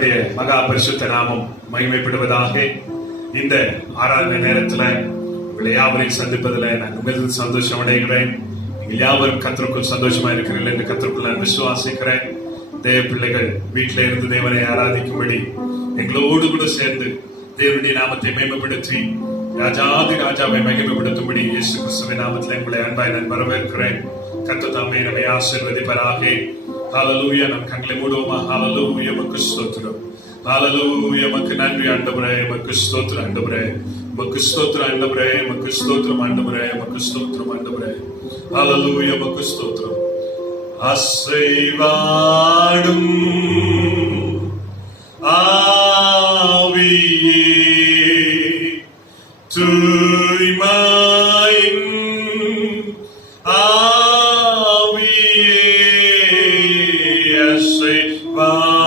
கர்த்தருடைய மகா பரிசுத்த நாமம் மகிமைப்படுவதாக. இந்த ஆராதனை நேரத்துல உங்களை யாவரையும் சந்திப்பதில் நான் மிகவும் சந்தோஷம் அடைகிறேன். நீங்கள் யாவரும் கர்த்தருக்குள் சந்தோஷமா இருக்கிறீர்கள் என்று கர்த்தருக்குள் நான் விசுவாசிக்கிறேன். தேவ பிள்ளைகள் வீட்டில இருந்து தேவனை ஆராதிக்கும்படி எங்களோடு கூட சேர்ந்து தேவனுடைய நாமத்தை மேம்படுத்தி ராஜாதி ராஜாவை மகிமைப்படுத்தும்படி இயேசு கிறிஸ்துவின் நாமத்தில் உங்களை அன்பாய் நான் வரவேற்கிறேன். கர்த்தர் தாமே நம்மை ஆசீர்வதிப்பாராக. ஹல்லேலூயா. நம் கண்களை மூடுவோமா? ஹல்லேலூயா. உமக்கு ஸ்தோத்திரம். ஹல்லேலூயா. உமக்கு நன்றி ஆண்டவரே. உமக்கு ஸ்தோத்திரம் ஆண்டவரே. உமக்கு ஸ்தோத்திரம் ஆண்டவரே. உமக்கு ஸ்தோத்திரம் ஆண்டவரே. உமக்கு ஸ்தோத்திரம் ஆண்டவரே. ஹல்லேலூயா. உமக்கு ஸ்தோத்திரம். அசைவாடும் ஆவியே தூய்மையின் ஆவியே அசைவாடும்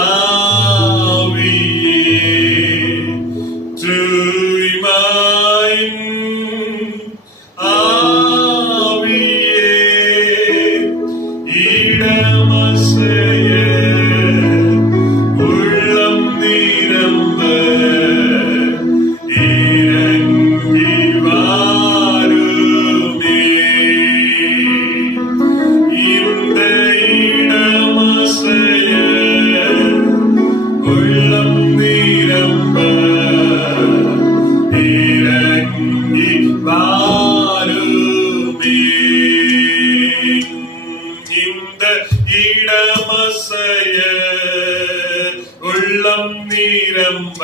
ஆவியே தூய்மையின் ஆவியே இடமசைய உள்ளம் நிரம்ப இறங்கி வாருமே. இந்த இடமசைய உள்ளம் நிரம்ப இறங்கி வாருமே. இந்த இடமசைய உள்ளம் நிரம்ப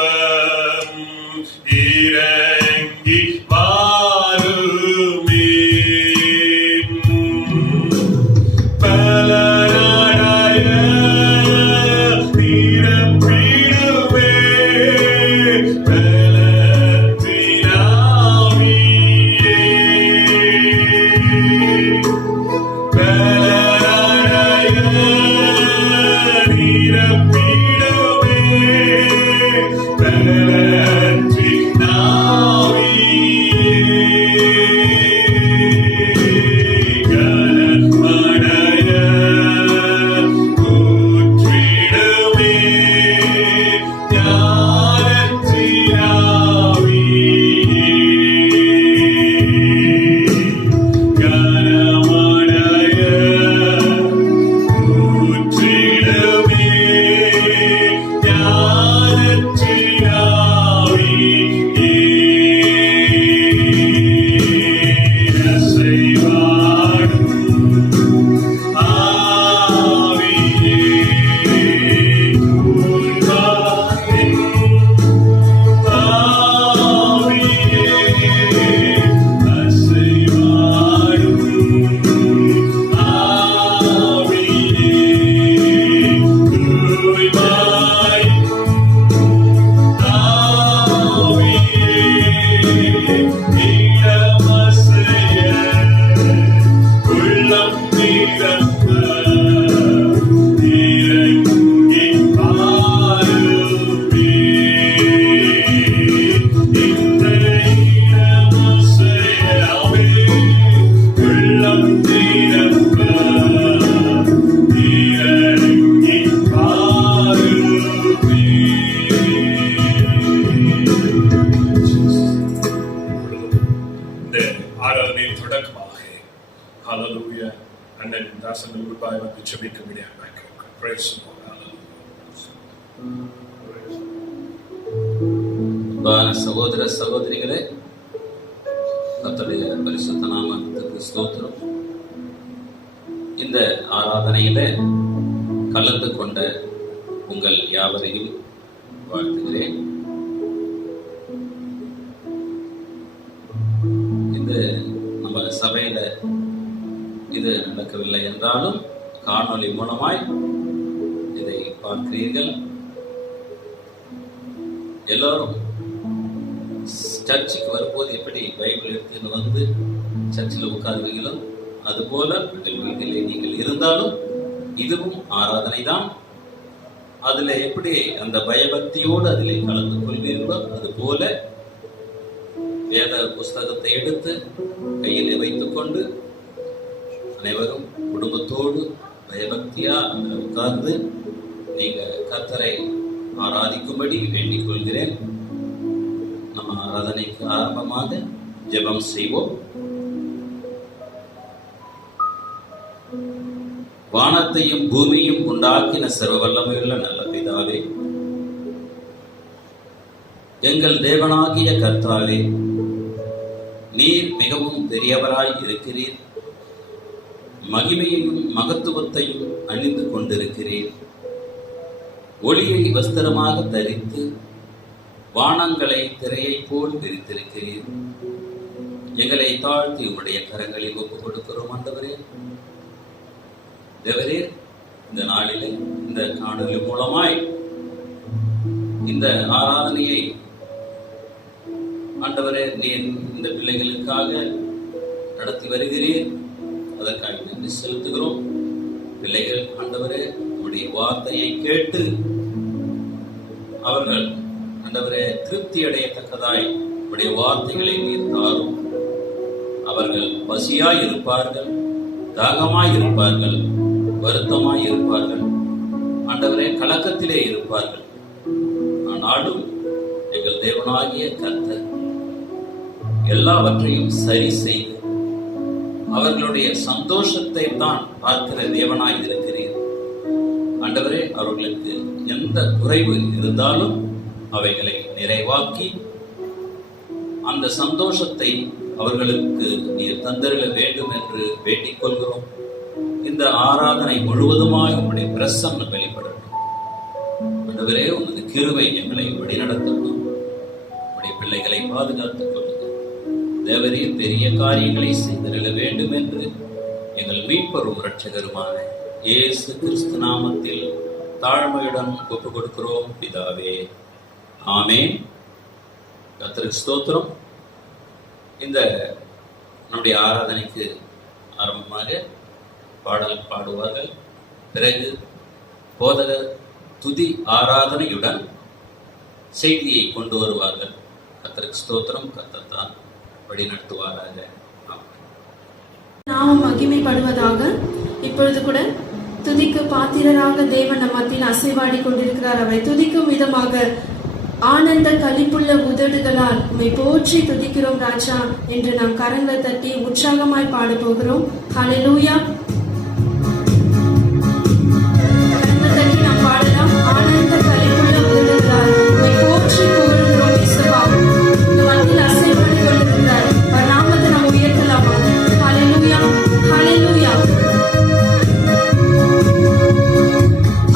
இறங்கி வாருமே. பலனடைய நிரப்பிடுவே பலத்தினாவியே. பலனடைய நிரப்பிடுவே சகோதர சகோதரிகளே, கர்த்தருடைய பரிசுத்த நாமத்துக்கு ஸ்தோத்திரம். இந்த ஆராதனையில கலந்து கொண்ட உங்கள் யாவரையும் வாழ்த்துகிறேன். இது நம்ம சபையில இது நடக்கவில்லை என்றாலும் காணொளி மூலமாய் இதை பார்க்கிறீர்கள். எல்லோரும் சர்ச்சுக்கு வரும்போது எப்படி பைபிள் எடுத்துன்னு வந்து சர்ச்சில் உட்காருவீங்களோ அதுபோல உங்கள் வீட்டிலே நீங்கள் இருந்தாலும் இதுவும் ஆராதனை தான். அதுல எப்படி அந்த பயபக்தியோடு அதிலே கலந்து கொள்வீர்களோ அதுபோல வேத புஸ்தகத்தை எடுத்து கையிலே வைத்துக் கொண்டு அனைவரும் குடும்பத்தோடு பயபக்தியா உட்கார்ந்து நீங்க கர்த்தரை ஆராதிக்கும்படி வேண்டிக் கொள்கிறேன். நம்ம ஆராதனைக்கு ஆரம்பமாக ஜெபம் செய்வோம். வானத்தையும் பூமியும் உண்டாக்கின சர்வ வல்லமையுள்ள நல்ல பிதாவே, எங்கள் தேவனாகிய கர்த்தாவே, நீர் மிகவும் பெரியவராய் இருக்கிறீர். மகிமையையும் மகத்துவத்தையும் அணிந்து கொண்டிருக்கிறீர். ஒளியை வஸ்திரமாக தரித்து வானங்களை திரையை போல் விரித்திருக்கிறீர். எங்களை தாழ்த்தி உம்முடைய கரங்களில் ஒப்புக் கொடுக்கிறோம். ஆண்டவரே, தேவரே, இந்த நாளிலே இந்த காணொலி மூலமாய் இந்த ஆராதனையை ஆண்டவரே நீர் இந்த பிள்ளைகளுக்காக நடத்தி வருகிறீர். அதற்காக நன்றி செலுத்துகிறோம். பிள்ளைகள் ஆண்டவரே உம்முடைய வார்த்தையை கேட்டு அவர்கள் ஆண்டவரே திருப்தி அடையத்தக்கதாய் உம்முடைய வார்த்தைகளை நீர் தாரும். அவர்கள் பசியாய் இருப்பார்கள், தாகமாய் இருப்பார்கள், வருத்தமாய் இருப்பார்கள், ஆண்டவரே கலக்கத்திலே இருப்பார்கள். ஆனாலும் எங்கள் தேவனாகிய கர்த்தர் எல்லாவற்றையும் சரி செய்து அவர்களுடைய சந்தோஷத்தை தான் பார்க்கிற தேவனாய் இருக்கிறீர். ஆண்டவரே, அவர்களுக்கு எந்த குறைவு இருந்தாலும் அவைகளை நிறைவாக்கி அந்த சந்தோஷத்தை அவர்களுக்கு நீர் தந்தருள வேண்டும் என்று வேண்டிக் கொள்கிறோம். இந்த ஆராதனை முழுவதுமாய் உம்முடைய பிரசன்னம் வெளிப்படட்டும். ஆண்டவரே, உமது கிருபை எங்களை வழிநடத்தட்டும். உம்முடைய பிள்ளைகளை பாதுகாத்துக் கொள்ளுங்கள். தேவரீர் பெரிய காரியங்களை செய்தருள வேண்டும் என்று எங்கள் மீட்பரும் இரட்சகருமான இயேசு கிறிஸ்து நாமத்தில் தாழ்மையுடன் ஒப்புக் கொடுக்கிறோம் பிதாவே, ஆமென். கர்த்தருக்கு ஸ்தோத்திரம். இந்த நம்முடைய ஆராதனைக்கு ஆரம்பமாக பாடல் பாடுவார்கள். பிறகு போதகர் துதி ஆராதனையுடன் செய்தியை கொண்டு வருவார்கள். கர்த்தருக்கு ஸ்தோத்திரம். கர்த்தர் தான் வழி நடத்துவாராக. நாமம் மகிமைப்படுவதாக. இப்பொழுது கூட துதிக்கு பாத்திரராக தேவன் நம் மத்தியில் அசைவாடி கொண்டிருக்கிறார். அவரை துதிக்கும் விதமாக ஆனந்த களிப்புள்ள உதடுகளால் உம்மை போற்றி துதிக்கிறோம் ராஜா என்று நாம் கரங்கள் தட்டி உற்சாகமாய் பாட போகிறோம். ஹல்லேலூயா. கரங்கள் தட்டி நாம் பாடலாம். ஆனந்த களிப்புள்ள உதடுகளால் உம்மை போற்றி புகழ்கிறோம் இயேசுவா. இந்த மத்தியில் அசைவாடி கொண்டிருக்கிறார். அவர் நாமத்தை நாம் உயர்த்தலாமா? ஹல்லேலூயா, ஹல்லேலூயா.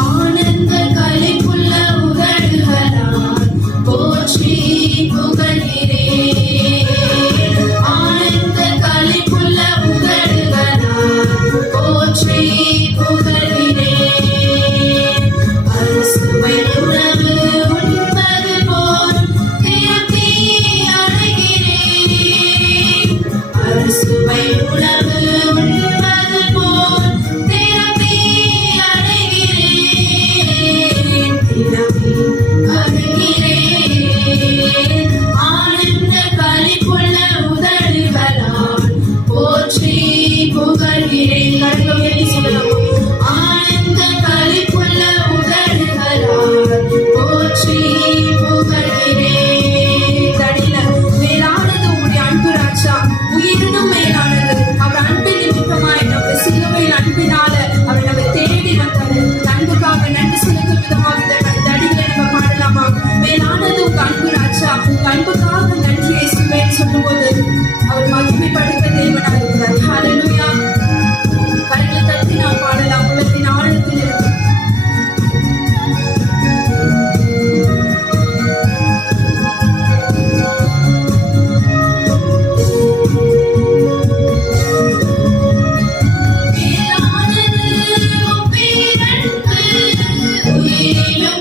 ஆனந்த களிப்புள்ள உதடுகளால் போற்றி புகழ்கிறேன். ஆனந்த களிப்புள்ள உதடுகளால் போற்றி புகழ்கிறேன். அறுசுவை உணவு உண்பது போல் திருப்தி அடைகிறேன். அறுசுவை உணவு உண்பது போல் திருப்தி அடைகிறேன். திருப்தி அடைகிறேன். ஆனந்த களிப்புள்ள உதடுகளால் போற்றி புகழ்கிறேன். கரங்களை உயர்த்தி சொல்லலாம். ஆனந்த களிப்புள்ள உதடுகளால் போற்றி புகழ்கிறேன். தடியில மேலானது உம்முடைய அன்பு ராஜா, உயிரினும் மேலானது. அவர் அன்பின் நிமித்தமாய் நம்முடைய சிலுவையின் அன்பினால அவர் நம்மை தேடி வந்தாரு. அன்புக்காக நன்றி செலுத்தும் விதமாக இந்த தடிகளை நம்ம பாடலாமா? மேலானது உங்க அன்பு ராஜா, உங்க அன்புக்காக நன்றி இயேசுவேன்னு சொல்லும்போது அவர் மகிமைப்படுத்த தேவனாக இருக்கிறார். ஹல்லேலூயா. கரங்களை தட்டி நாம் பாடலாம். உள்ளத்தின் ஆழத்தில் இருந்து உயிரிலும்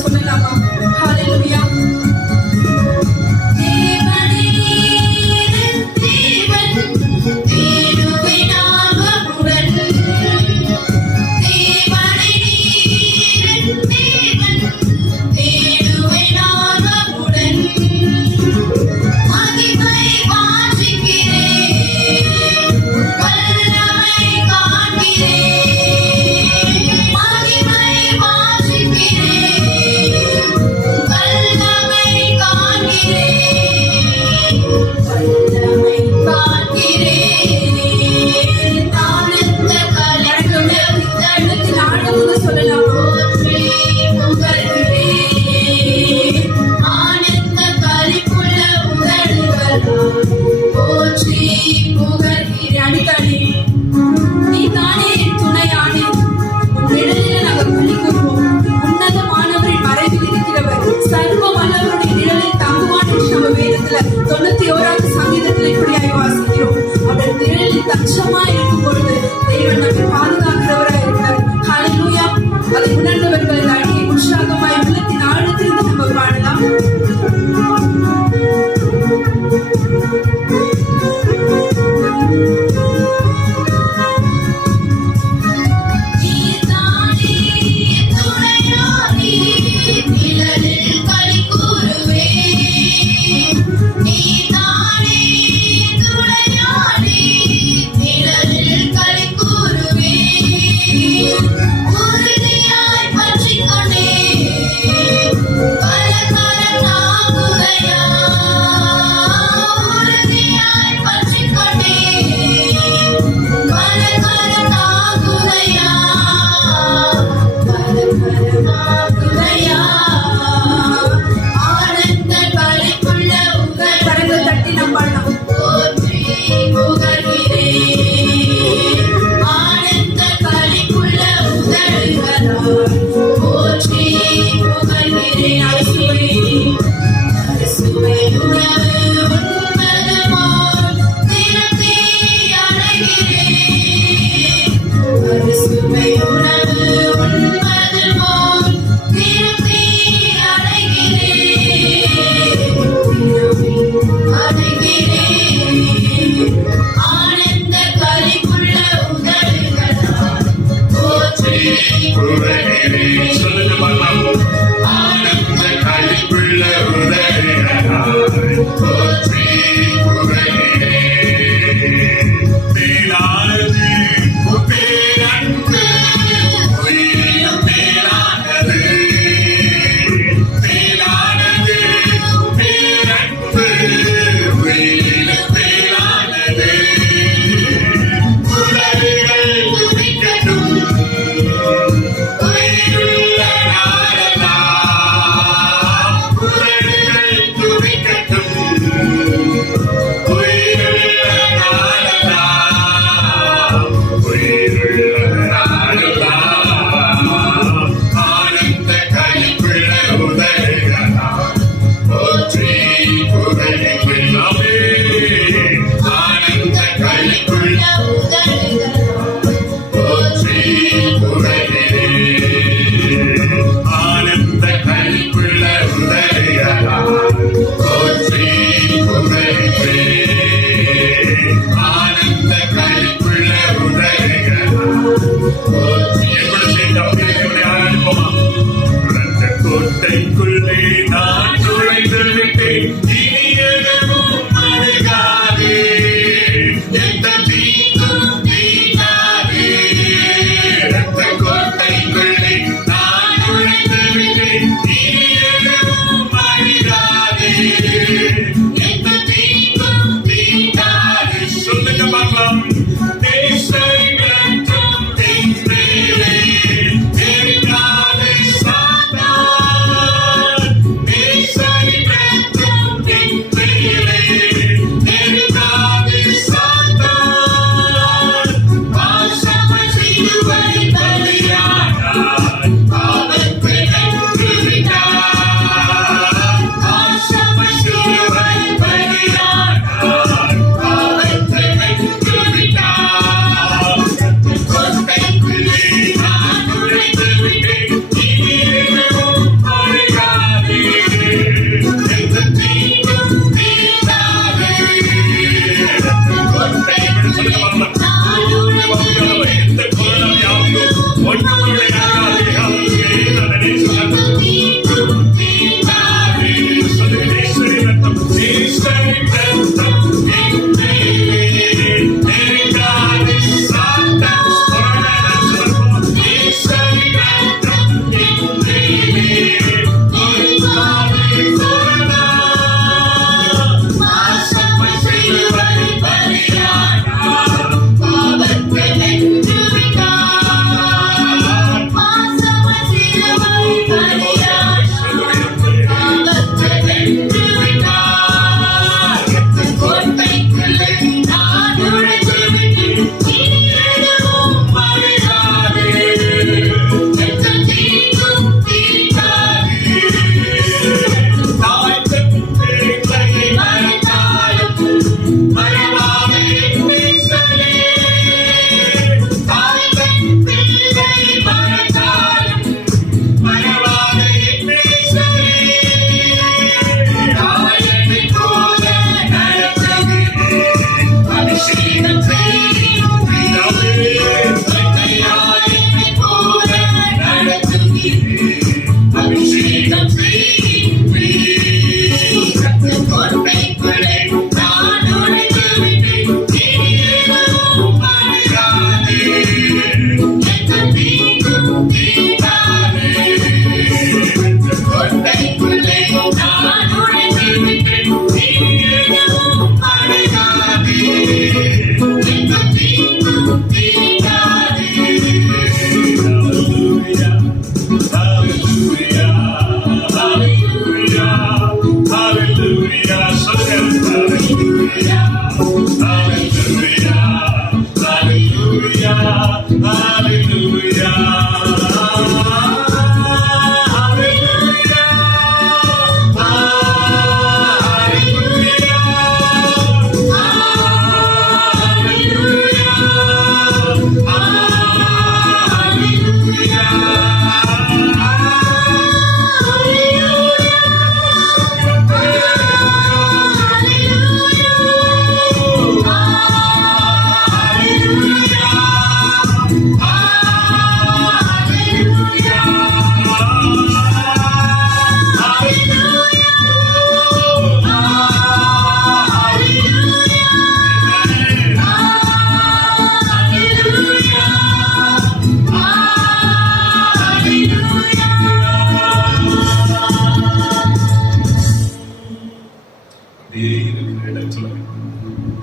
சொல்லலாமா? ஹalleluya. அதை உணர்ந்தவர்கள் அடியை உற்சாகமாய் உள்ளத்தின் ஆழத்திலிருந்து நம்ம பாடலாம்.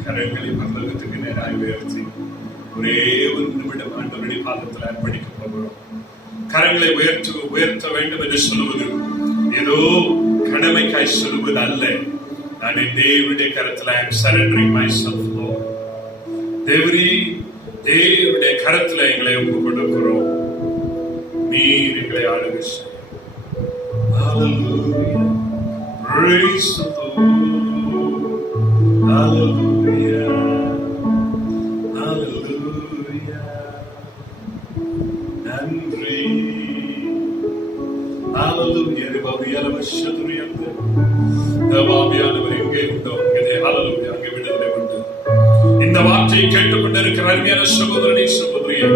கரங்களை பரலோகத்துக்கு நேராக உயர்த்தி ஒரே ஒரு நிமிடம் ஆண்டவருடைய பாதத்தில் அர்ப்பணிக்க போகிறோம். கரங்களை உயர்த்த வேண்டும் என்று சொல்லுவது ஏதோ கடமைக்காய் சொல்லுவது அல்ல. நான் என் தேவனுடைய கரத்தில் I am surrendering myself, Lord. தேவனுடைய கரத்தில் எங்களை ஒப்பு கொடுக்கிறோம். நீர் எங்களை ஆளுகை செய்யும். Hallelujah. Praise the Lord. Hallelujah. Hallelujah. நன்றி. Hallelujah. தேவாவியானவர் எங்கே உண்டோ அங்கே ஹalleluya அங்கே விடுதலை உண்டு. இந்த வார்த்தையை கேட்டுக்கொண்டிருக்கிற அருமையான சகோதரனே சகோதரியே,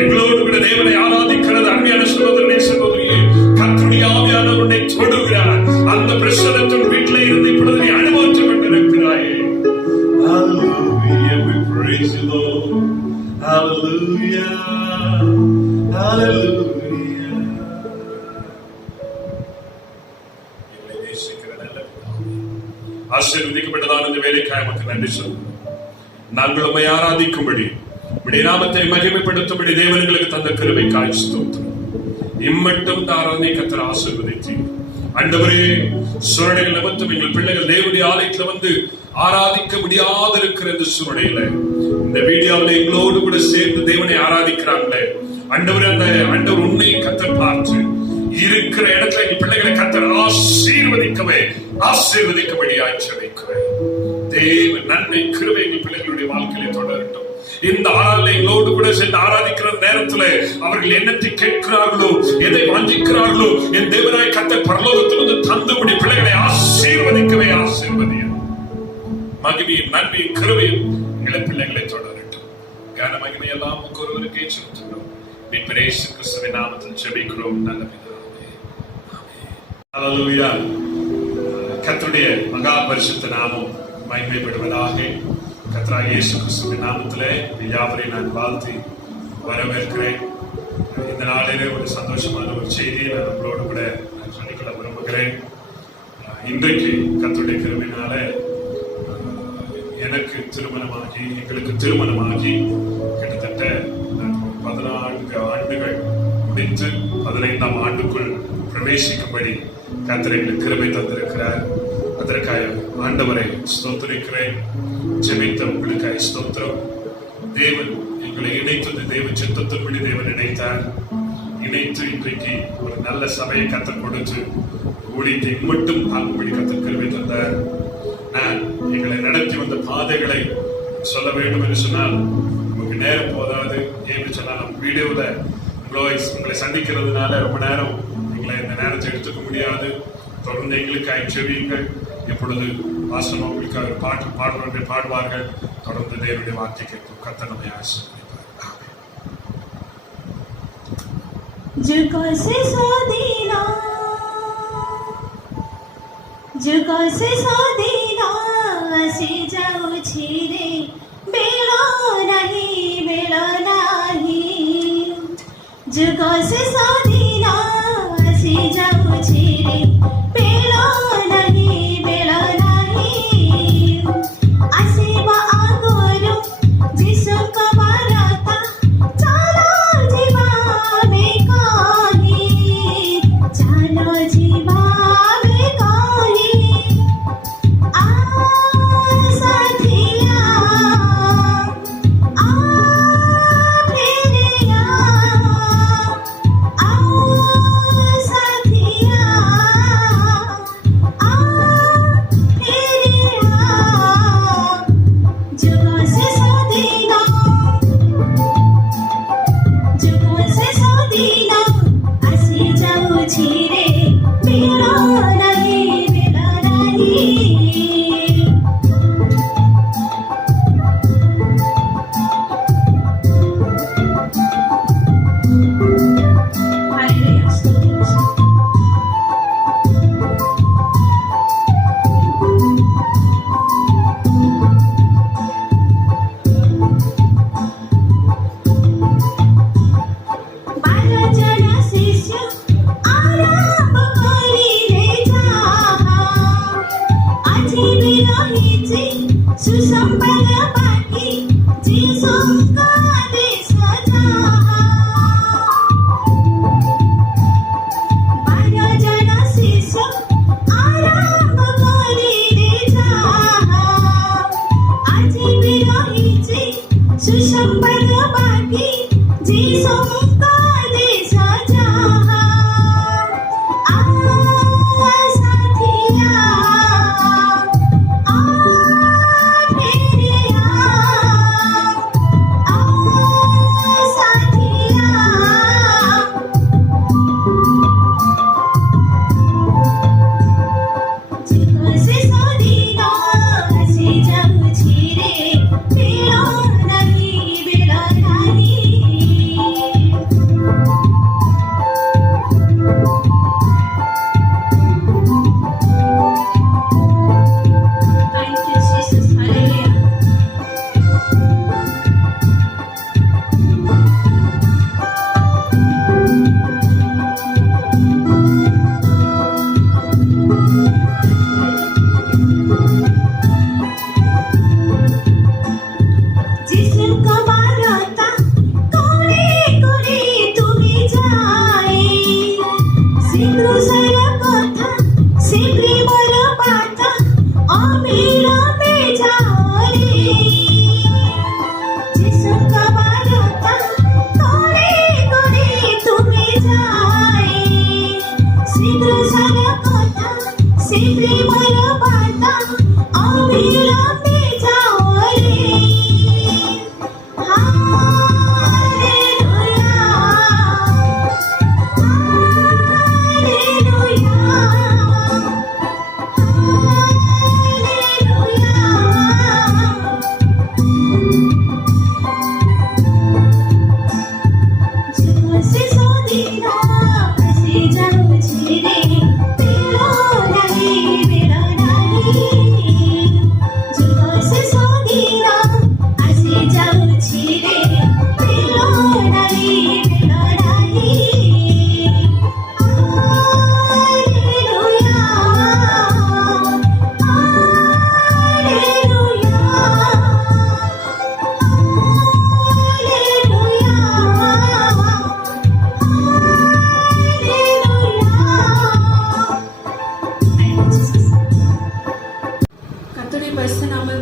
எங்களோடு கூட தேவனை ஆராதிக்கிறது அருமையான சகோதரனே சகோதரியே, கர்த்தருடைய ஆவியானவரை தொடுகிறார். அந்த பிரசன்னத்தின் வீட்டிலே இருந்து இப்பொழுது நீ அனுபவித்துக் கொண்டிருக்கிறாயே. Hallelujah, we praise you, Lord. Hallelujah, hallelujah. எங்களை நேசிக்கிற நல்ல பிதாவே, ஆசீர்வதிக்கப்பட்டதான இந்த வேலைக்காக நமக்கு நன்றி சொல்லுவோம். நாங்கள் உம்மை ஆராதிக்கும்படி உம்முடைய நாமத்தை மகிமைப்படுத்தும்படி தேவனுங்களுக்கு தந்த கிருபைக்காய் ஸ்தோத்திரம். இம்மட்டும் இந்த ஆராதனை கர்த்தர் ஆசீர்வதித்து ஆண்டவரே, சூழ்நிலைகள் நிமித்தம் எங்கள் பிள்ளைகள் தேவனுடைய ஆலயத்தில் வந்து ஆராதிக்க முடியாது இருக்கிற இந்த சூழ்நிலையில இந்த வீடியோவில் எங்களோடு கூட சேர்ந்து தேவனை ஆராதிக்கிறாங்களே ஆண்டவரே, அந்த ஆண்டவர் உன்னை கர்த்தர் பார்த்து இருக்கிற இடத்துல எங்கள் பிள்ளைகளை கர்த்தர் ஆசீர்வதிக்கும்படியாய் ஜெபிக்கிறேன். தேவ நன்மை கிருபை எங்கள் பிள்ளைகளுடைய வாழ்க்கையிலே தொடரட்டும். இந்த ஆராதனைகளோடு கூட சென்று ஆராதிக்கிற நேரத்தில் அவர்கள் என்னத்தை கேட்கிறார்களோ, எதை வாஞ்சிக்கிறார்களோ, என் தேவனாய் கர்த்தர் பரலோகத்திலிருந்து தந்துபடி பிள்ளைகளை ஆசீர்வதியும். மகிமையும் நன்மையும் கிருபையும் எங்கள் பிள்ளைகளை தொடரட்டும். கன மகிமை எல்லாம் ஒருவருக்கே செலுத்துகிறோம். இயேசு கிறிஸ்துவின் நாமத்தில் ஜெபிக்கிறோம் நல்ல பிதாவே. ஹல்லேலூயா. கர்த்தருடைய மகா பரிசுத்த நாமம் மகிமைப்படுவதாக. கர்த்தராகிய இயேசு கிறிஸ்துவின் நாமத்திலே யாவரையும் நான் வாழ்த்தி வரவேற்கிறேன். இந்த நாளிலே ஒரு சந்தோஷமான ஒரு செய்தியை நான் உங்களோடு கூட சொல்லிக்கொள்ள விரும்புகிறேன். இன்றைக்கு கர்த்தருடைய கிருபையினால எங்களுக்கு திருமணமாகி கிட்டத்தட்ட 14 ஆண்டுகள் முடித்து 15ஆம் ஆண்டுக்குள் பிரவேசிக்கும்படி கர்த்தர் எங்களுக்கு கிருபை தந்திருக்கிறார். அதற்காக ஆண்டவரை ஸ்தோத்திரிக்கிறேன். ஜெபித்த உங்களுக்காக ஸ்தோத்திரம். தேவன் எங்களை இணைத்தது தேவ சித்தத்தின்படி தேவன் இணைத்து இன்றைக்கு ஒரு நல்ல சபையை கர்த்தர் கொடுத்து ஊழியத்தை மட்டும் ஆகும்படி கர்த்தர் கிருபை தந்தார். நான் எங்களை நடத்தி வந்த பாதைகளை சொல்ல வேண்டும் என்று சொன்னால் நமக்கு நேரம் போதாது. ஏன்னு சொன்னால் நம்ம வீடியோவில் உங்களை சந்திக்கிறதுனால ரொம்ப நேரம் எங்களை இந்த நேரத்தை எடுத்துக்க முடியாது. தொடர்ந்து எங்களுக்காக ஜெபியுங்கள். எப்பொழுது வாசனம் உங்களுக்காக பாட்டு பாடுறவர்கள் பாடுவார்கள். தொடர்ந்து தேவனுடைய வார்த்தை கேட்கும். கர்த்தர் நம்மை ஆசீர்வதிப்பார். से जाऊ छिरे बेला नहीं जुगा से सादीना से जाऊ छिरे बेला नहीं असेवा आगोरो जिसु कबारता चालो जीवा में काही चालो जीवा में काही शिष्य आराम करी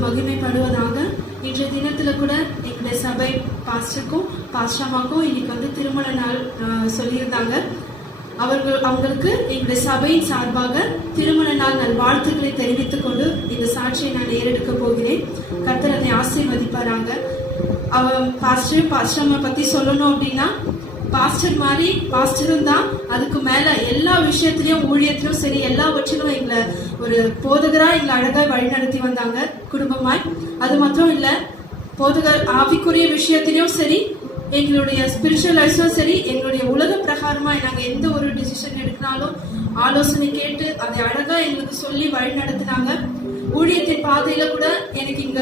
மகிமைப்படுவதாக. இன்றைய தினத்துல கூட எங்களுடைய சபை பாஸ்டருக்கும் பாஸ்டமாக்கும் இன்னைக்கு திருமண நாள் சொல்லியிருந்தாங்க. அவங்களுக்கு எங்களுடைய சபையின் சார்பாக திருமண நாள் நல்வாழ்த்துக்களை தெரிவித்துக் கொண்டு இந்த சாட்சியை நான் ஏறெடுக்க போகிறேன். கர்த்தர் அதை ஆசீர்வதிப்பாராங்க. பாஸ்டர் பத்தி சொல்லணும் அப்படின்னா, பாஸ்டர் மாதிரி பாஸ்டரும் தான், அதுக்கு மேல எல்லா விஷயத்திலயும் ஊழியத்திலும் சரி எல்லாவற்றிலும் எங்களை ஒரு போதகரா எங்களை அழகா வழிநடத்தி வந்தாங்க குடும்பமாய். அது மட்டும் இல்ல, போதகர் ஆவிக்குரிய விஷயத்திலும் சரி, எங்களுடைய ஸ்பிரிச்சுவல் லைஃப்ஸும் சரி, எங்களுடைய உலக பிரகாரமா நாங்க எந்த ஒரு டிசிஷன் எடுக்கினாலும் ஆலோசனை கேட்டு அதை அழகா எங்களுக்கு சொல்லி வழி நடத்தினாங்க. ஊழியத்தின் பாதையில கூட எனக்கு இங்க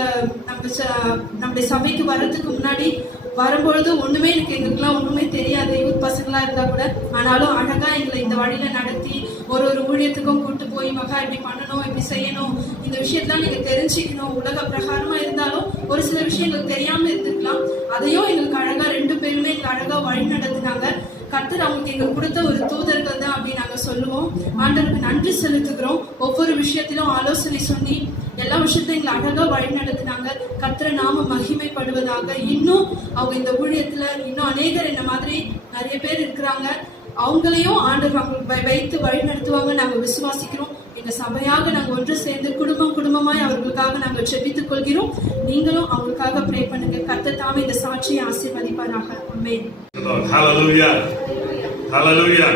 நம்முடைய சபைக்கு வர்றதுக்கு முன்னாடி வரும்பொழுது எனக்கு எங்களுக்குலாம் ஒண்ணுமே தெரியாது, யூத் பசங்களா இருந்தா கூட. ஆனாலும் அழகா எங்களை இந்த வழியில நடத்தி ஒரு ஊழியத்துக்கும் கூட்டு போய் மகா இப்படி பண்ணணும், இப்படி செய்யணும், இந்த விஷயத்தெல்லாம் நீங்க தெரிஞ்சுக்கணும். உலக பிரகாரமா இருந்தாலும் ஒரு சில விஷயம் எங்களுக்கு தெரியாம இருந்திருக்கலாம், அதையும் எங்களுக்கு அழகா 2 பேருமே எங்களை அழகா வழி நடத்தினாங்க. கர்த்தர் அவங்களுக்கு எங்களுக்கு கொடுத்த ஒரு தூதர்கள் தான் அப்படின்னு நாங்க சொல்லுவோம். ஆண்டவருக்கு நன்றி செலுத்துகிறோம். ஒவ்வொரு விஷயத்திலும் ஆலோசனை சொல்லி எல்லா விஷயத்தையும் எங்களை அழகா வழி நடத்தினாங்க. கர்த்தர் நாம மகிமைப்படுவதாக. இன்னும் அவங்க இந்த ஊழியத்துல இன்னும் அநேகர் இந்த மாதிரி நிறைய பேர் இருக்கிறாங்க. அவங்களையும் ஆண்டவர் அவங்களுக்கு வைத்து வழி நடத்துவாங்க நாங்க விசுவாசிக்கிறோம். எங்க சபையாக நாங்க ஒன்று சேர்ந்து குடும்பமாய் அவர்களுக்காக நாங்கள் ஜெபித்துக் கொள்கிறோம். நீங்களும் அவங்களுக்காக ப்ரே பண்ணுங்க. கர்த்தர் தாமே இந்த சாட்சியை ஆசீர்வதிப்பாராக. ஆமென். Hallelujah. Hallelujah.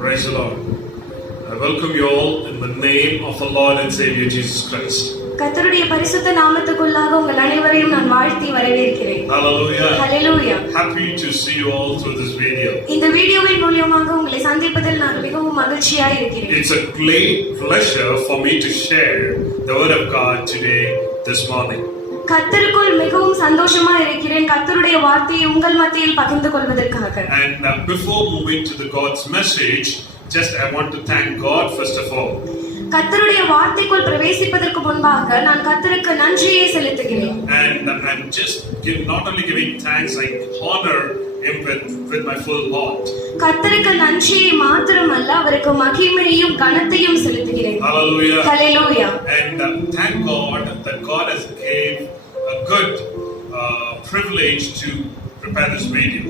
Praise the Lord. I welcome you all in the name of the Lord and Savior Jesus Christ. கர்த்தருடைய பரிசுத்த நாமத்துக்குள்ளாக உங்கள் அனைவரையும் நான் வாழ்த்தி வரவேற்கிறேன். Hallelujah. Hallelujah. Happy to see you all through this video. இந்த வீடியோவின் மூலமாக உங்களை சந்திப்பதில் நான் மிகவும் மகிழ்ச்சியாக இருக்கிறேன். It's a great pleasure for me to share the word of God today this morning. கர்த்தருக்குள் மிகவும் சந்தோஷமா இருக்கிறேன் கர்த்தருடைய வார்த்தையை உங்கள் மத்தியில் பகிர்ந்து கொள்வதற்காக. And before moving to the God's message, just I want to thank God first of all. கர்த்தருடைய வார்த்தைக்குள் பிரவேசிப்பதற்கு முன்பாக நான் கர்த்தருக்கு நன்றியை செலுத்துகிறேன். And I'm just not only giving thanks, I honor him with my full heart. கர்த்தருக்கு நன்றியை மாத்திரமல்ல, அவருக்கு மகிமையையும் கனத்தையும் செலுத்துகிறேன். Hallelujah. Hallelujah. And thank God that God has gave a good privilege to prepare this video.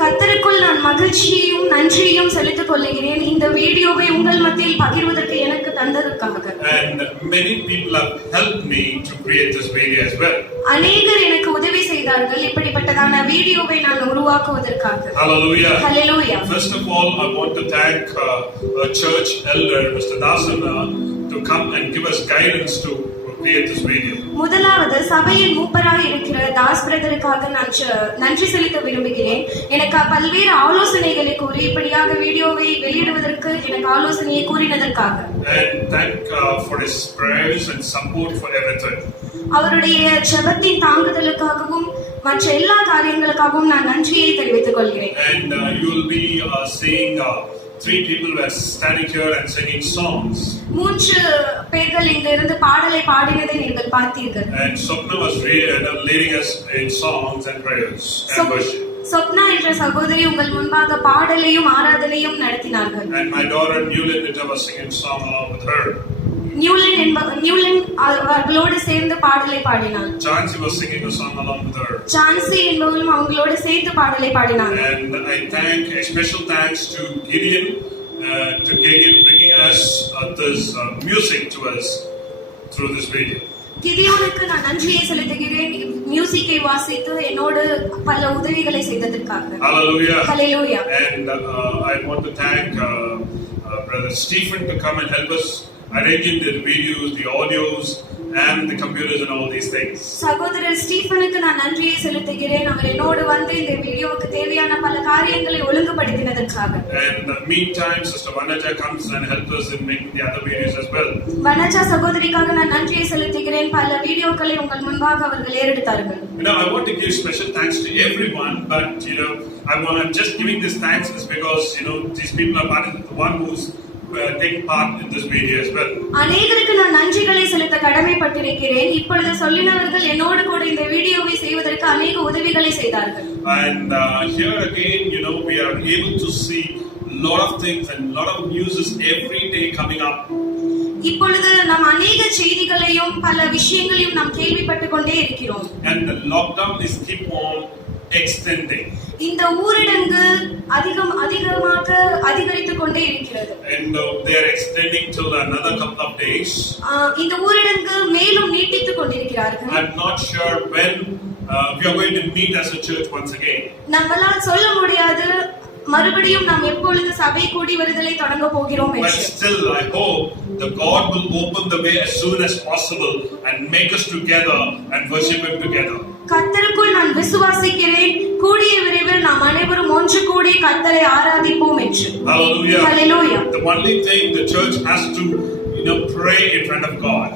கர்த்தருக்குள் நான் மகிழ்ச்சியையும் நன்றியையும் செலுத்திக் கொள்கிறேன் இந்த வீடியோவை உங்கள் மத்தியில் பகிர்வதற்கு எனக்கு தந்ததற்காக. And many people have helped me to create this video as well. அநேகர் எனக்கு உதவி செய்தார்கள் இப்படிப்பட்டதான வீடியோவை நான் உருவாக்குவதற்காக. Hallelujah. Hallelujah. First of all, I want to thank a church elder, Mr. Dasana, to come and give us guidance to create this video. முதலாவது சபையின் மூப்பராக இருக்கிற தாஸ் பிரதருக்காக நான் நன்றி செலுத்த விரும்புகிறேன். எனக்கு பல்வேறு ஆலோசனைகளை கூறி இப்படியாக வீடியோவை வெளியிடுவதற்கு எனக்கு ஆலோசனையை கூறினதற்காக. And thank for his prayers and support for everything. அவருடைய ஜெபத்தின் தாங்குதலுக்காகவும் மற்ற எல்லா காரியங்களுக்காகவும் நான் நன்றியை தெரிவித்துக் கொள்கிறேன். And you will be seeing 3 people were standing here and singing songs. 3 பேர்கள் இங்க இருந்து பாடலை பாடினதை நீங்கள் பார்த்தீர்கள். And Swapna was leading us in songs and prayers and worship. Swapna என்ற சகோதரி உங்கள் முன்பாக பாடலையும் ஆராதனையும் நடத்தினார்கள். And my daughter Newlyn was singing song along with her. நியூலன் அவர்களோடு சேர்ந்து பாடலை பாடினாள். Chancy was singing a song along with her. சான்சி என்பவளும் அவங்களோட சேர்ந்து பாடலை பாடினாள். And I thank a special thanks to Gideon bringing us this music to us through this video. கிதியோனுக்கு நான் நன்றியை செலுத்துகிறேன் மியூசிக்கை வாசித்து என்னோடு பல உதவிகளை செய்ததற்காக. Hallelujah. Hallelujah. And I want to thank Brother Stephen to come and help us arranging the videos, the audios and the computers and all these things. சகோதரர் ஸ்டீஃபனுக்கு நான் நன்றியை செலுத்துகிறேன். அவர் என்னோடு வந்து இந்த வீடியோவுக்கு தேவையான பல காரியங்களை ஒழுங்குபடுத்தினதற்காக. And meantime Sister Vanaja comes and helps us in making the other videos as well. Vanaja சகோதரிக்காக நான் நன்றியை செலுத்துகிறேன். பல வீடியோக்களை உங்கள் முன்பாக அவர்கள் ஏறெடுத்தார்கள். I want to give special thanks to everyone, but I'm just giving this thanks is because these people are part of the one who's taking part in this video as well. அநேகருக்கு நான் நன்றிகளை செலுத்த கடமைப்பட்டிருக்கிறேன். இப்பொழுது சொல்லினவர்கள் என்னோடு கூட இந்த வீடியோவை செய்வதற்கு அநேக உதவிகளை செய்தார்கள். And here again, we are able to see lot of things and lot of news every day coming up. இப்பொழுது நாம் அநேக செய்திகளையும் பல விஷயங்களையும் நாம் கேள்விப்பட்டுக் கொண்டே இருக்கிறோம். And the lockdown is keep on extending. இந்த ஊரடங்கு அதிகமாக அதிகரித்துக் கொண்டே இருக்கிறது. And they are extending till another couple of days. இந்த ஊரடங்கு மேலும் நீட்டித்துக் கொண்டிருக்கிறார்கள். I'm not sure when we are going to meet as a church once again. நம்மளால் சொல்ல முடியாது மறுபடியும் நாம் எப்பொழுது சபை கூடி வருதலை தொடங்க போகிறோம் But என்று. still, I hope the God will open the way as soon as possible and make us together and worship Him together. கர்த்தருக்குள் நான் விசுவாசிக்கிறேன், கூடிய விரைவில் நாம் அனைவரும் ஒன்று கூடி கர்த்தரை ஆராதிப்போம் என்று. Hallelujah. Hallelujah. The only thing the church has to, pray in front of God.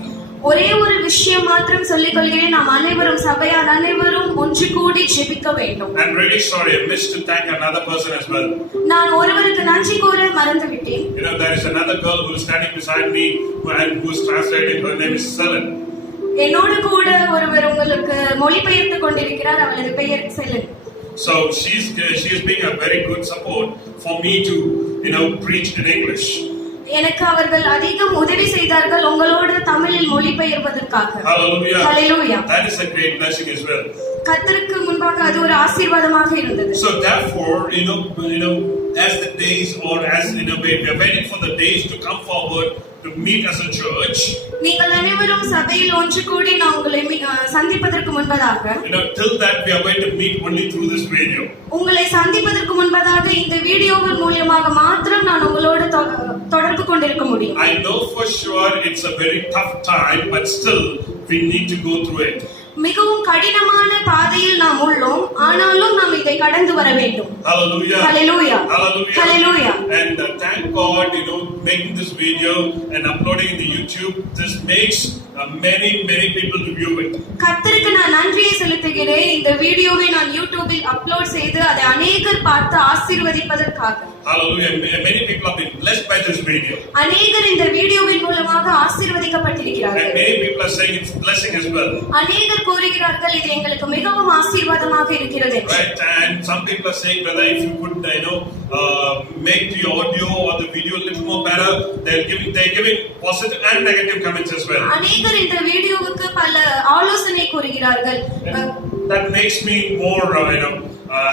ஒரே ஒரு விஷயம் மாத்திரம் சொல்லிக் கொள்கிறேன், நாம் அனைவரும் சபையார் அனைவரும் ஒன்று கூடி ஜெபிக்க வேண்டும். I'm really sorry, I missed to thank another person as well. நான் ஒருவருக்கு நன்றி கூற மறந்து விட்டேன். There is another girl who is standing beside me and who is translating. Her name is Selen. என்னோடு கூட ஒருவர் உங்களுக்கு மொழிபெயர்த்து கொண்டிருக்கிறார், அவளது பெயர் செலன். So she is being a very good support for me to, preach in English. எனக்கு அவர்கள் அதிகம் உதவி செய்தார்கள் உங்களோடு தமிழில் மொழிபெயர்ப்பதற்காக. Hallelujah. Hallelujah. That is a great blessing as well. கர்த்தருக்கு முன்பாக அது ஒரு ஆசீர்வாதமாக இருந்தது. So therefore, as the days or as we are waiting for the days to come forward to meet as a church. நீங்கள் அனைவரும் சபையில் ஒன்று கூடி நான் உங்களை சந்திப்பதற்கு முன்பதாக, till that we are going to meet only through this video. உங்களை சந்திப்பதற்கு முன்பதாக இந்த வீடியோவின் மூலமாக மாத்திரம் நான் உங்களோடு தொடர்பு கொண்டிருக்க முடியும். I know for sure it's a very tough time, but still we need to go through it. மிகவும் கடினமான பாதையில் நாம் உள்ளோம், ஆனாலும் நாம் இதை கடந்து வர வேண்டும். Hallelujah. Hallelujah. Hallelujah. Hallelujah. And thank God, making this video and uploading in the YouTube. This makes many people to view it. கர்த்தருக்கு நான் நன்றியை செலுத்துகிறேன். இந்த வீடியோவை நான் யூடியூபில் அப்லோட் செய்து அதை அநேகர் பார்த்து ஆசீர்வதிப்பதற்காக. Hallelujah. Many people have been blessed by this video. அநேகர் இந்த வீடியோவின் மூலமாக ஆசீர்வதிக்கப்பட்டிருக்கிறார்கள். And many people are saying it's blessing as well. அநேகர் கூறுகிறார்கள் இது எங்களுக்கு மிகவும் ஆசீர்வாதமாக இருக்கிறது. Right, and some people are saying, brother, if you could, make the audio or the video a little more better, they're giving positive and negative comments as well. அநேகர் இந்த வீடியோவுக்கு பல ஆலோசனை கூறுகிறார்கள். That makes me more,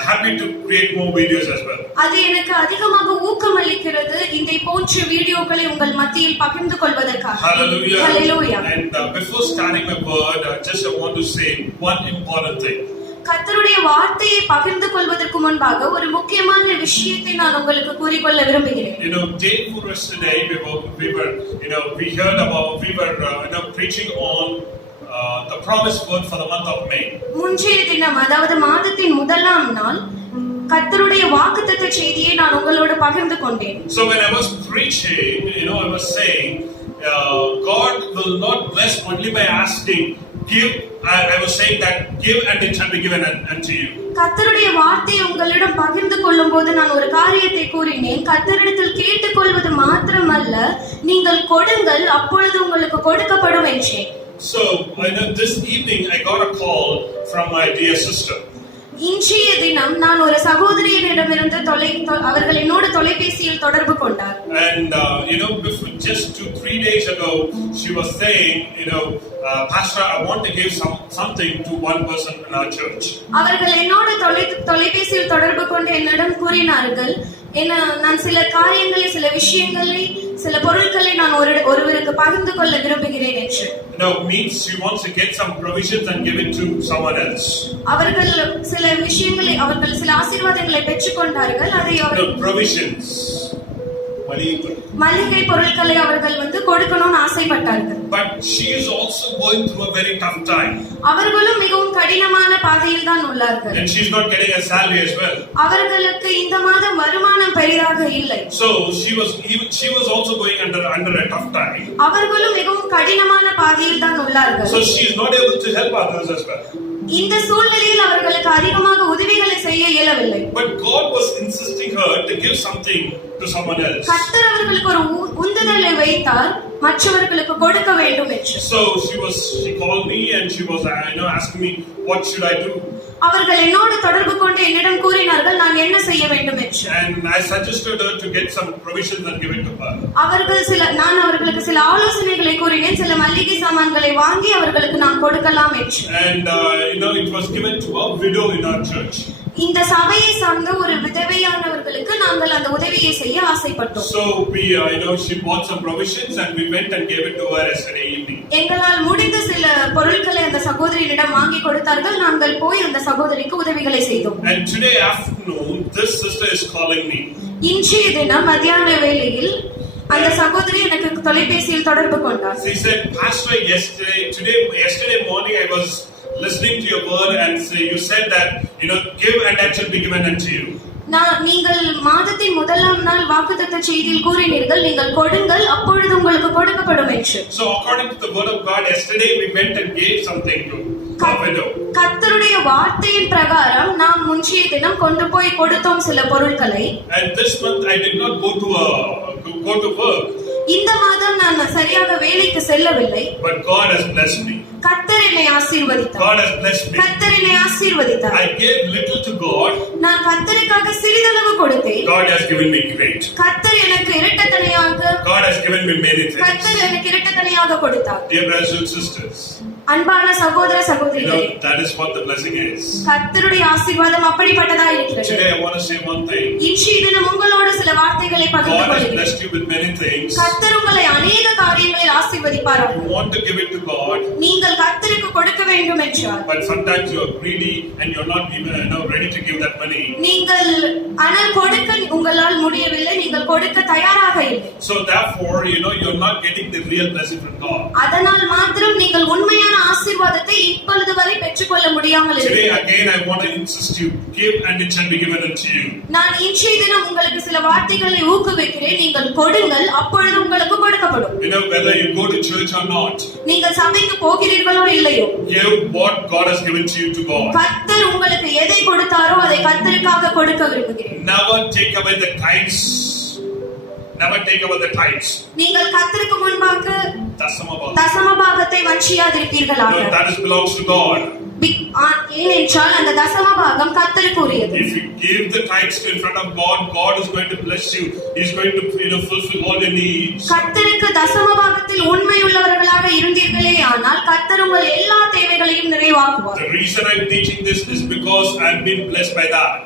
happy to create more videos as well. அது எனக்கு அதிகமாக ஊக்கமளிக்கிறது இந்த போன்ற வீடியோக்களை உங்கள் மத்தியில் பகிர்ந்து கொள்வதற்காக. Hallelujah. Hallelujah. And before starting my word, I want to say one important thing. கர்த்தருடைய வார்த்தையை பகிர்ந்து கொள்வதற்கு முன்பாக ஒரு முக்கியமான விஷயத்தை நான் உங்களுக்கு கூறிக்கொள்ள விரும்புகிறேன். Day before yesterday, we were preaching on the promised word for the month of May. முன்றைய தினம், அதாவது மாதத்தின் முதலாம் நாள், கர்த்தருடைய வாக்குத்தத்த செய்தியை நான் உங்களோடு பகிர்ந்து கொண்டேன். So when I was preaching, I was saying, God will not bless only by asking. I was saying that give and it shall be given unto you. கர்த்தருடைய வார்த்தையை உங்களிடம் பகிர்ந்து கொள்ளும் போது நான் ஒரு காரியத்தை கூறினேன். கர்த்தரிடத்தில் கேட்டுக்கொள்வது மாத்திரமல்ல, நீங்கள் கொடுங்கள், அப்பொழுது உங்களுக்கு கொடுக்கப்படும் என்றேன். So this evening I got a call from my dear sister. இன்றைய தினம் நான் ஒரு சகோதரியிடமிருந்து அவர்கள் என்னோடு தொலைபேசியில் தொடர்பு கொண்டார். And before just 2-3 days ago she was saying, Pastor, I want to give something to one person in our church. அவர்கள் என்னோடு தொலைபேசியில் தொடர்பு கொண்டு என்னிடம் கூறினார்கள், நான் சில காரியங்களை, சில விஷயங்களை, சில பொருட்களை நான் ஒருவருக்கு பகிர்ந்து கொள்ள விரும்புகிறேன் என்று. Means she wants to get some provisions and give it to someone else. அவர்கள் சில விஷயங்களை, அவர்கள் சில ஆசீர்வாதங்களை பெற்றுக்கொண்டார்கள். அதை provisions, மளிகை பொருட்களை அவர்கள் கொடுக்கணும்னு ஆசைப்பட்டார்கள். But she is also going through a very tough time. அவர்களும் மிகவும் கடினமான பாதையில் தான் உள்ளார்கள். And she is not getting a salary as well. அவர்களுக்கு இந்த மாதம் வருமானம் பெரிதாக இல்லை. So she was also going under a tough time. அவர்களும் மிகவும் கடினமான பாதையில் தான் உள்ளார்கள். So she is not able to help others as well. இந்த சூழ்நிலையில் அவர்களுக்கு அதிகமாக உதவிகளை செய்ய இயலவில்லை. But God was insisting her to give something to someone else. கர்த்தர் அவர்களுக்கு ஒரு உந்துதலை வைத்தார், மற்றவர்களுக்கு கொடுக்க வேண்டும் என்று. So she called me and she was asking me what should I do. அவர்கள் என்னோடு தொடர்பு கொண்டு என்னிடம் கூறினார்கள், நான் என்ன செய்ய வேண்டும் என்று. And I suggested her to get some provisions and give it to her. நான் அவர்களுக்கு சில ஆலோசனைகளை கூறினேன், சில மல்லிகை சாமான்களை வாங்கி அவர்களுக்கு நான் கொடுக்கலாம் என்று. And it was given to a widow in our church. இந்த சபையை சார்ந்த ஒரு விதவையானவர்களுக்கு நாங்கள் அந்த உதவியை செய்ய ஆசைப்பட்டோம். So we she bought some provisions and we went and gave it to her yesterday evening. எங்களால் முடிந்த சில பொருட்களை அந்த சகோதரியிடம் வாங்கி கொடுத்தார்கள், நாங்கள் போய் அந்த சகோதரிக்கு உதவிகளை செய்தோம். And today afternoon this sister is calling me. இன்றைய தினம் மத்தியான வேளையில் அந்த சகோதரி எனக்கு தொலைபேசியில் தொடர்பு கொண்டார். She said, Pastor, yesterday morning I was listening to your word and you said that give and it shall be given unto you. நீங்கள் மாதத்தின் முதலாம் நாள் வாக்குத்தத்த செய்தியில் கூறினீர்கள், நீங்கள் கொடுங்கள் அப்பொழுது உங்களுக்கு கொடுக்கப்படும் என்று. So according to the word of God, yesterday we went and gave something to a widow. கர்த்தருடைய வார்த்தையின் பிரகாரம் நாம் முன்றைய தினம் கொண்டு போய் கொடுத்தோம் சில பொருட்களை. And this month I did not go to work. இந்த மாதம் நான் சரியாக வேலைக்கு செல்லவில்லை. But God has blessed me. கர்த்தர் என்னை ஆசீர்வதித்தார். God has blessed me. கர்த்தர் என்னை ஆசீர்வதித்தார். I gave little to God. நான் கர்த்தருக்காக சிறிதளவு கொடுத்தேன். God has given me great. கர்த்தர் எனக்கு இரட்டத்தனையாக God has given me many things. கர்த்தர் எனக்கு இரட்டத்தனையாக கொடுத்தார். Dear brothers and sisters, அன்பான சகோதர சகோதரிகளே, that is what the blessing is. கர்த்தருடைய ஆசீர்வாதம் அப்படிப்பட்டதா இருக்கிறது. Today I want to say one thing. இன்றைய தினம் உங்களோடு சில வார்த்தைகளை பகிர்ந்து God has கொள்கிறேன். blessed you with many things. கர்த்தர் உங்களை अनेक காரியங்களில் ஆசீர்வதிப்பாராக. You want to give it to God. நீங்கள் கர்த்தருக்கு கொடுக்க வேண்டும் என்றால், but sometimes you are greedy and you are not even ready to give that money. நீங்கள் ஆனால் கொடுக்க உங்களால் முடியவில்லை, நீங்கள் கொடுக்க தயாராக இல்லை. So therefore you are not getting the real blessing from God. அதனால் மாத்திரம் நீங்கள் உண்மையான ஆசீர்வாதத்தை இப்பொழுது வரை பெற்றுக்கொள்ள முடியாமல் Today இருக்கிறீர்கள். again I want to insist you, give and it shall be given unto you. நான் இன்றைய தினம் உங்களுக்கு சில வார்த்தைகளை ஊக்குவிக்கிறேன், நீங்கள் கொடுங்கள் அப்பொழுது உங்களுக்கு கொடுக்கப்படும். Whether you go to church or not, நீங்கள் சபைக்கு போகிறீர்களோ இல்லையோ, give what God has given to you to God. கர்த்தர் உங்களுக்கு எதை கொடுத்தாரோ அதை கர்த்தருக்காக கொடுக்க விரும்புகிறேன். Never take away the tithes. Never take away the tithes. நீங்கள் கர்த்தருக்கு முன்பாக தசமபாகத்தை வஞ்சியாதிருப்பீர்களாக. That belongs to God. ஏனென்றால் அந்த தசமபாகம் கர்த்தருக்கு உரியது. If you give the tithes in front of God, God is going to bless you. He is going to fulfill all your needs. கர்த்தருக்கு தசமபாகத்தில் உண்மையுள்ளவர்களாக இருந்தீர்களே ஆனால் கர்த்தர் உங்கள் எல்லா தேவைகளையும் நிறைவாக்குவார். The reason I am teaching this is because I have been blessed by that.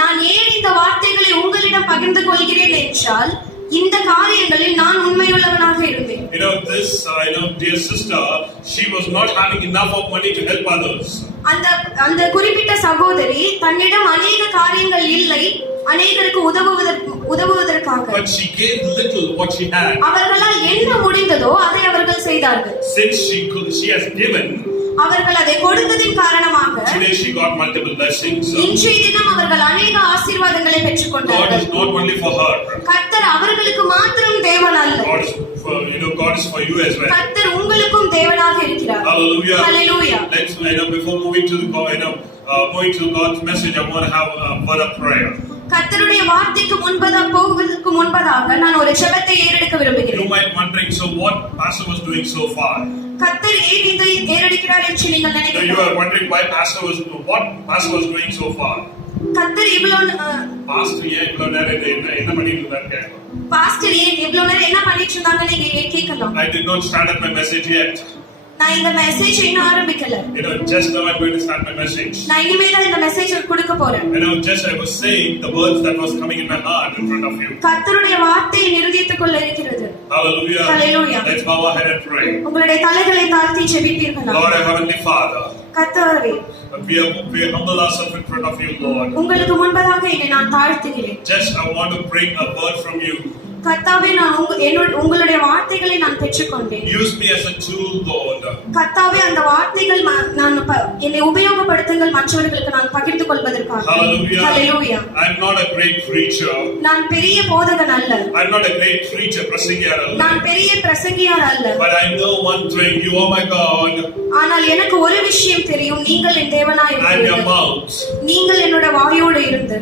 நான் ஏன் இந்த வார்த்தைகளை உங்களிடம் பகிர்ந்து கொள்கிறேன் என்றால், இந்த காரியங்களில் நான் உண்மையுள்ளவனாக இருந்தேன். This dear sister, she was not having enough of money to help others. அந்த குறிப்பிட்ட சகோதரி தன்னிடம் அநேக காரியங்கள் இல்லை, அநேகருக்கு உதவுவதற்காக. But she gave little what she had. அவர்களால் என்ன முடிந்ததோ அதை அவர்கள் செய்தார்கள். Since she has given, அவர்கள் அதை கொடுத்ததின் காரணமாக today she got multiple blessings. இன்றைய தினம் அவர்கள் அநேக ஆசீர்வாதங்களை பெற்றுக்கொண்டார்கள். God is not only for her. கர்த்தர் அவர்களுக்கு மாத்திரம் தேவன் அல்ல. God is for you as well. கர்த்தர் உங்களுக்கும் தேவனாக இருக்கிறார். Hallelujah. Hallelujah. Let's before moving to God's message, I want to have a word of prayer. கர்த்தருடைய வார்த்தைக்கு போவதற்கு முன்பதாக நான் ஒரு ஜெபத்தை ஏறெடுக்க விரும்புகிறேன். You might wondering, so what pastor was doing so far? கர்த்தர் ஏன் இதை ஏறெடுக்கிறார் என்று நீங்கள் நினைக்கிறீர்கள். You are wondering what pastor was doing so far. கர்த்தர் இவ்வளவு பாஸ்டர் ஏன் இவ்வளவு நேரம் என்ன பண்ணிட்டு இருந்தாரு கேட்கலாம். பாஸ்டர் ஏன் இவ்வளவு நேரம் என்ன பண்ணிட்டு இருந்தாங்க நீங்க கேட்கலாம். I did not start my message yet. நான் இந்த மெசேஜ் இன்னும் ஆரம்பிக்கல. Just now I'm going to start my message. நான் இனிமே தான் இந்த மெசேஜ் கொடுக்க போறேன். I was saying the words that was coming in my heart in front of you. கர்த்தருடைய வார்த்தை இருதயத்துக்குள்ள இருக்கிறது. Hallelujah. Hallelujah. Let's bow our head and pray. உங்களுடைய தலைகளை தாழ்த்தி ஜெபிப்பீர்களா? Lord, our heavenly Father, கர்த்தாவே, we humble ourselves in front of you, Lord. உங்களுக்கு முன்பதாக என்னை நான் தாழ்த்துகிறேன். Just I want to bring a word from you. கர்த்தாவே, நான் உங்களுடைய வார்த்தைகளை நான் பெற்றுக்கொண்டேன். Use me as a tool, Lord. கர்த்தாவே, அந்த வார்த்தைகள் என்னை உபயோகப்படுத்துங்கள் மற்றவர்களுக்கு நான் பகிர்ந்து கொள்வதற்காக. Hallelujah. Hallelujah. I'm not a great preacher. நான் பெரிய போதகன் அல்ல. I'm not a great preacher, பிரசங்கியார் அல்ல. நான் பெரிய பிரசங்கியார் அல்ல. But I know one thing, you are my God. ஆனால் எனக்கு ஒரு விஷயம் தெரியும், நீங்கள் என் தேவனாய் I'm your இருக்கிறீர்கள். mouth. நீங்கள் என்னோட வாயோடு இருந்து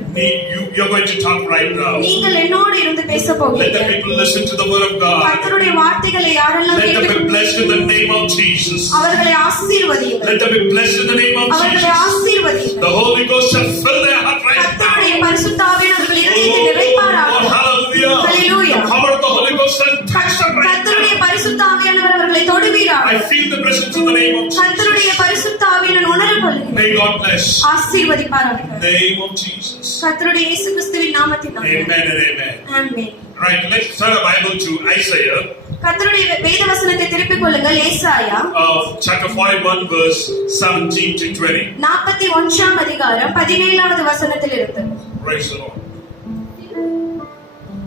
You're going to talk right now. நீங்கள் என்னோடு இருந்து பேச Let the போகிறீர்கள். people listen to the word of God. கர்த்தருடைய வார்த்தைகளை யாரெல்லாம் Let them be கேட்டு blessed in the name of Jesus. அவர்களை ஆசீர்வதியுங்கள். Let them be blessed in the name of அவர்களை Jesus. ஆசீர்வதியுங்கள். The Holy Ghost shall fill their heart right கர்த்தருடைய now. பரிசுத்த ஆவியானவர் அவர்கள் இதயத்தை Oh, நிறைப்பாராக. hallelujah. Hallelujah. The power of the Holy Ghost shall touch them right கர்த்தருடைய now. பரிசுத்த ஆவியானவர் அவர்களை தொடுவீராக. I feel the presence in the name of Jesus. கர்த்தருடைய பரிசுத்த ஆவியை நான் உணரப்படுகிறேன். May God bless. ஆசீர்வதிப்பாராக. In the name of Jesus. கர்த்தருடைய இயேசு கிறிஸ்துவின் நாமத்தினாலே. Amen and amen. Amen. Right, let's turn our Bible to Isaiah. கர்த்தருடைய வேத வசனத்தை திருப்பிக் கொள்ளுங்கள். ஏசாயா Chapter 41 verse 17 to 20. 41ஆம் அதிகாரம் 17வது வசனத்தில் இருந்து. Praise the Lord.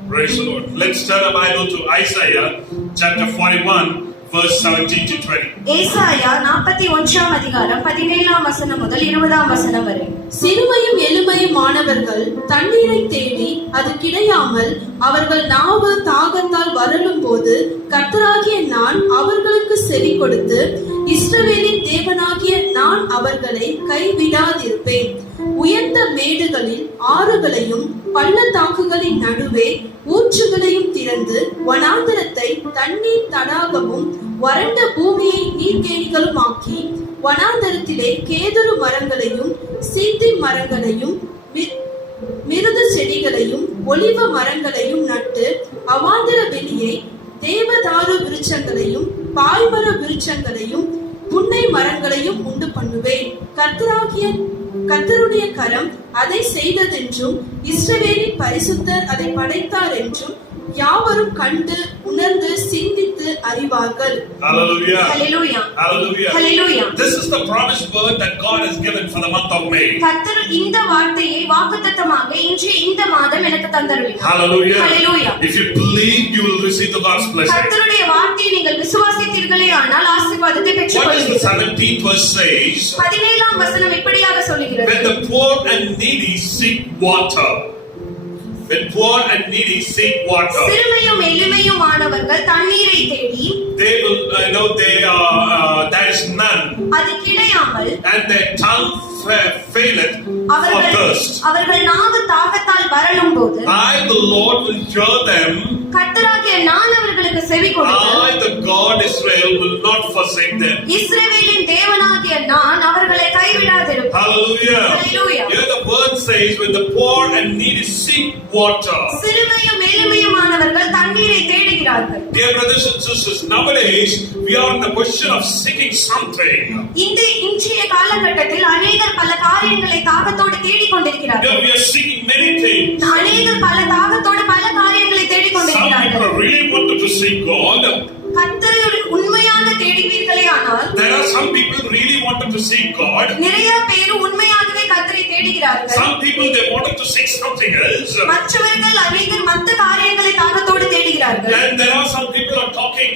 Praise the Lord. Let's turn our Bible to Isaiah chapter 41 verse 17 to 20. ஏசாயா 41ஆம் அதிகாரம் 17ஆம் வசனம் முதல் 20ஆம் வசனம் வரை. சிறுமையும் எளிமையும் மாணவர்கள் தண்ணீரை தேடி அது கிடையாமல் அவர்கள் நாவு தாகத்தால் வரலும் போது கர்த்தராகிய நான் அவர்களுக்கு செவி கொடுத்து இஸ்ரவேலின் தேவனாகிய நான் அவர்களை கைவிடாதிருப்பேன். உயர்ந்த மேடுகளில் ஆறுகளையும் பள்ளத்தாக்குகளின் நடுவே ஊற்றுகளையும் திறந்து வனாந்தரத்தை தண்ணீர் தடாகமும் வறண்ட பூமியை நீர்க்கேணிகளும் ஆக்கி வனாந்தரத்திலே கேதுரு மரங்களையும் சீத்தி மரங்களையும் மிருது செடிகளையும் ஒலிவ மரங்களையும் நட்டு அவாந்தர வெளியை தேவதாரு விருட்சங்களையும் பாய்மர விருட்சங்களையும் புன்னை மரங்களையும் உண்டு பண்ணுவேன். கர்த்தருடைய கரம் அதை செய்ததென்றும் இஸ்ரவேலின் பரிசுத்தர் அதை படைத்தார் என்றும் யாவரும் கண்டு உணர்ந்து சிந்தித்து அறிவார்கள். Hallelujah. Hallelujah. Hallelujah. Hallelujah. This is the promised word that God has given for the month of May. கர்த்தர் இந்த வார்த்தையை வாக்குத்தத்தமாக இன்று இந்த மாதம் எனக்கு தந்தருளினார். Hallelujah. Hallelujah. If you believe, you will receive the God's blessing. கர்த்தருடைய வார்த்தையை நீங்கள் விசுவாசித்தீர்களே ஆனால் ஆசீர்வாதத்தை What is the பெற்றுக்கொள்வீர்கள். 17th verse says? 17ஆம் வசனம் இப்படியாக சொல்கிறது. When the poor and needy seek water. When poor and needy seek water. சிறுமையும் எளிமையுமானவர்கள் தண்ணீரை தேடி They will there is none. அது கிடையாமல் And their tongue faileth for thirst. அவர்கள் நாவு தாகத்தால் வரலும் போது I the Lord will hear them. கர்த்தராகிய நான் அவர்களுக்கு செவி கொடுத்து I the God Israel will not forsake them. இஸ்ரவேலின் தேவனாகிய நான் அவர்களை கைவிடாதிருப்பேன். Hallelujah. Hallelujah. Here the word says when the poor and needy seek water. சிறுமையும் எளிமையுமானவர்கள் தண்ணீரை தேடுகிறார்கள். Dear brothers and sisters, nowadays we are in the position of seeking something. இன்றைய காலகட்டத்தில் அநேகர் பல காரியங்களை தாகத்தோடு தேடிக் கொண்டிருக்கிறார்கள். Here we are seeking many things. அநேகர் பல தாகத்தோடு பல காரியங்களை தேடிக் Some கொண்டிருக்கிறார்கள். people really wanted to seek God. கர்த்தரை உண்மையாக தேடுவீர்களே ஆனால் There are some people really wanted to seek God. நிறைய பேர் உண்மையாகவே கர்த்தரை தேடுகிறார்கள். Some people they wanted to seek something else. மற்றவர்கள் அநேகர் மற்ற காரியங்களை தாகத்தோடு தேடுகிறார்கள். And there are some people are talking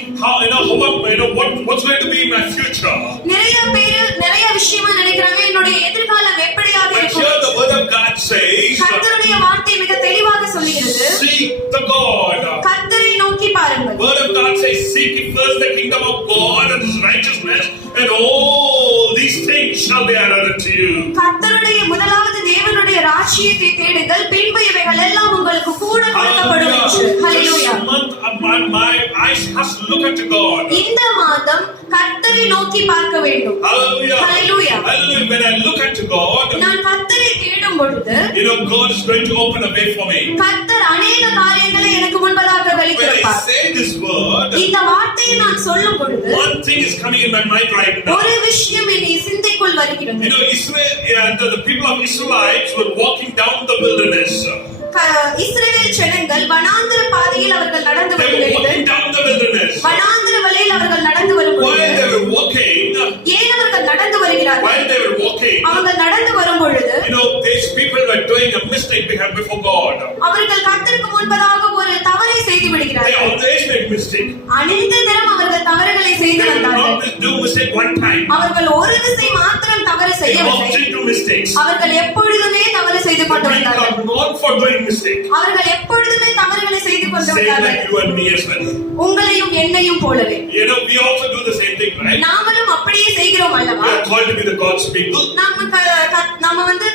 what's going to be my future. நிறைய பேர் நிறைய விஷயமா நினைக்கிறாங்க என்னுடைய எதிர்காலம் எப்படியாக But இருக்கும். here the word of God says, கர்த்தருடைய வார்த்தை மிக தெளிவாக சொல்கிறது. seek the God. கர்த்தரை நோக்கி பாருங்கள். Word of God says, seek ye first the kingdom of God and His righteousness, and all these things shall be added unto you. கர்த்தருடைய முதலாவது தேவனுடைய ராஜ்யத்தை தேடுங்கள், பின்பு இவைகள் எல்லாம் உங்களுக்கு கூட கொடுக்கப்படும் என்று. ஹல்லேலூயா. This month my eyes has to look unto God. இந்த மாதம் கர்த்தரை நோக்கி பார்க்க வேண்டும். Hallelujah. Hallelujah. Hallelujah. When I look unto God, நான் கர்த்தரை தேடும் பொழுது God is going to open a way for me. கர்த்தர் அநேக காரியங்களை எனக்கு முன்பதாக When I வெளிப்படுத்துவார். say this word, இந்த வார்த்தையை நான் சொல்லும் பொழுது one thing is coming in my mind right now. ஒரு விஷயம் என் சிந்தைக்குள் வருகிறது. Israel, the people of Israelites were walking down the wilderness. இஸ்ரவேல் ஜனங்கள் வனாந்தர பாதையில் அவர்கள் நடந்து They were வரும்பொழுது walking down the wilderness. வனாந்தர வழியில் அவர்கள் நடந்து வரும்பொழுது While they were walking, ஏன் அவர்கள் நடந்து வருகிறார்கள்? while they were walking, அவர்கள் நடந்து வரும் பொழுது these people were doing a mistake before God. அவர்கள் கர்த்தருக்கு முன்பதாக ஒரு தவறை செய்து They விடுகிறார்கள். always were mistake. அநேக தரம் அவர்கள் தவறுகளை செய்து They will வந்தார்கள். not do mistake one time. அவர்கள் ஒரு விசை மாத்திரம் தவறு They செய்யவில்லை. often do mistakes. அவர்கள் எப்பொழுதுமே தவறு செய்து கொண்டு We வந்தார்கள். are known for doing mistake. அவர்கள் எப்பொழுதுமே தவறுகளை செய்து கொண்டு Same வந்தார்கள். like you and me as well. உங்களையும் என்னையும் போலவே You know, we also do the same thing, right? நாமளும் அப்படியே செய்கிறோம் We அல்லவா? are called to be the God's people. நம்ம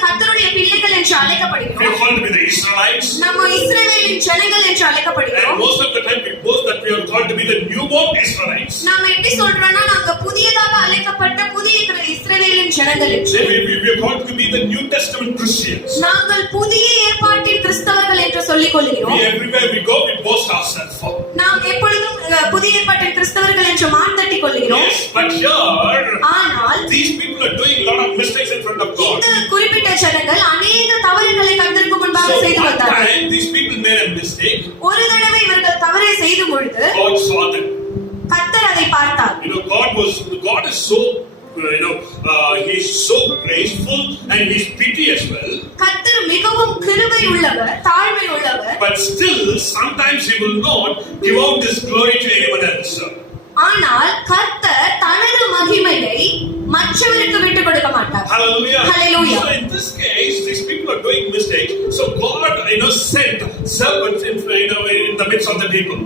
கர்த்தருடைய பிள்ளைகள் என்று We are அழைக்கப்படுகிறோம். called to be the Israelites. நம்ம இஸ்ரவேலின் ஜனங்கள் என்று And அழைக்கப்படுகிறோம். most of the time we boast that we are called to be the newborn Israelites. நாம எப்படி சொல்றோம்னா நாங்க புதியதாக அழைக்கப்பட்ட புதிய இஸ்ரவேலின் ஜனங்கள் என்று. We are called to be the New Testament Christians. நாங்கள் புதிய ஏற்பாட்டின் கிறிஸ்தவர்கள் என்று சொல்லிக் கொள்கிறோம். Everywhere we go, we boast ourselves for. நாம் எப்பொழுதும் புதிய ஏற்பாட்டின் கிறிஸ்தவர்கள் என்று மார்த்தட்டி கொள்கிறோம். Yes, but here, ஆனால் these people are doing a lot of mistakes in front of God. இந்த குறிப்பிட்ட ஜனங்கள் அநேக தவறுகளை கர்த்தருக்கு முன்பாக So செய்து one வந்தார்கள். time, these people made a mistake. ஒரு தடவை இவர்கள் தவறை செய்த பொழுது God saw them. கர்த்தர் அதை பார்த்தார். You know, God is so, He's so graceful and He's pity as well. கர்த்தர் மிகவும் கிருபை உள்ளவர், தாழ்மை உள்ளவர். But still, sometimes He will not give out His glory to anyone else. ஆனால் கர்த்தர் தனது மகிமையை மற்றவருக்கு விட்டு கொடுக்க மாட்டார். Hallelujah. Hallelujah. So in this case, these people are doing mistakes. So God, sent servants in the midst of the people.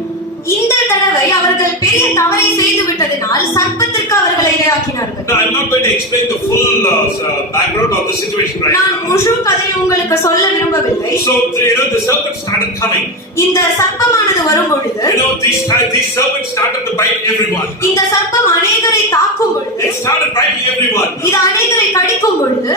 இந்த தடவை அவர்கள் பெரிய தவறை செய்து விட்டதினால் சர்ப்பத்திற்கு அவர்களை இரையாக்கினார்கள். Now, I'm not going to explain the full background of the situation right நான் now. முழு கதையை உங்களுக்கு சொல்ல விரும்பவில்லை. So, the serpents started coming. இந்த சர்ப்பமானது வரும் பொழுது These serpents started to bite everyone. இந்த சர்ப்பம் அநேகரை தாக்கும் பொழுது It started biting everyone. இது அநேகரை கடிக்கும் பொழுது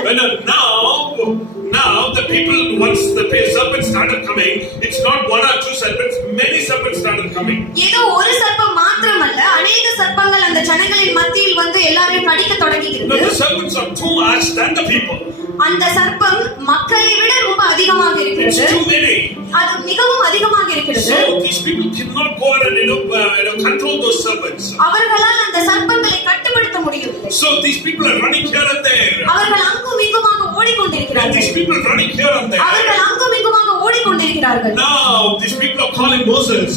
Now the people, once the serpents started coming, it's not one or two serpents, many serpents started coming. ஏதோ ஒரு சர்ப்பம் மாத்திரமல்ல அநேக சர்ப்பங்கள் அந்த ஜனங்களின் மத்தியில் வந்து எல்லாரையும் கடிக்க Now தொடங்குகிறது. the serpents are too much than the people. அந்த சர்ப்பம் மக்களை விட ரொம்ப அதிகமாக It's இருக்கிறது. too many. அது மிகவும் அதிகமாக இருக்கிறது. So these people cannot go and control those serpents. அவர்களால் அந்த சர்ப்பங்களை கட்டுப்படுத்த முடியவில்லை. So these people are running here and there. அவர்கள் அங்கும் இங்குமாக And ஓடிக்கொண்டிருக்கிறார்கள். these people are running here and there. அவர்கள் அங்கும் இங்குமாக ஓடிக்கொண்டிருக்கிறார்கள். Now these people are calling Moses.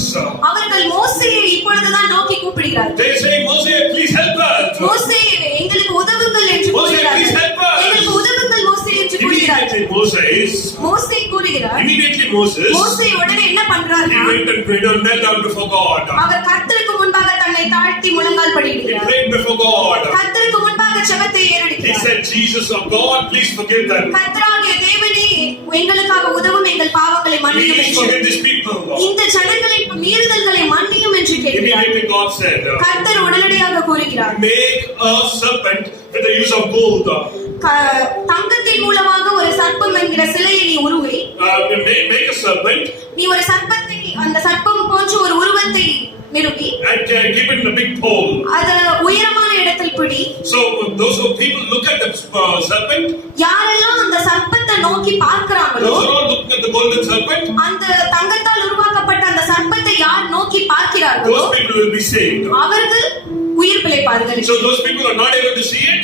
அவர்கள் மோசேயை இப்பொழுதுதான் நோக்கி கூப்பிடுகிறார்கள். They say, Moses, please help us. மோசே எங்களுக்கு உதவுங்கள் என்று Moses, please கூறுகிறார்கள். help us. எங்களுக்கு உதவுங்கள் மோசே என்று கூறுகிறார்கள். மோசே கூறுகிறார். Immediately Moses, மோசே உடனே என்ன he பண்றாருன்னா went and prayed and knelt down before God. அவர் கர்த்தருக்கு முன்பாக தன்னை தாழ்த்தி முழங்கால் He படியிடுகிறார். prayed before God. கர்த்தருக்கு முன்பாக ஜெபத்தை He ஏறெடுக்கிறார். said, Jesus of God, please forgive them. கர்த்தராகிய தேவனே எங்களுக்காக உதவும், எங்கள் பாவங்களை மன்னியும் Please என்று forgive these people. இந்த ஜனங்களின் மீறுதல்களை மன்னியும் என்று கேட்கிறார். Immediately God said, கர்த்தர் உடனடியாக கூறுகிறார், make a serpent with the use of gold. தங்கத்தின் மூலமாக ஒரு சர்ப்பம் என்கிற சிலையை நீ உருவி, Make a serpent நீ ஒரு சர்ப்பத்தை, அந்த சர்ப்பம் போன்ற ஒரு உருவத்தை நிறுவி and keep it in a big pole. அது உயரமான இடத்தில் பிடி. So those who people look at the serpent, யாரெல்லாம் அந்த சர்ப்பத்தை நோக்கி பார்க்கிறாங்களோ, those who are looking at the golden serpent, அந்த தங்கத்தால் உருவாக்கப்பட்ட அந்த சர்ப்பத்தை யார் நோக்கி பார்க்கிறார்களோ those people will be saved. அவர்கள் உயிர் பிழைப்பார்கள். So those people are not able to see it,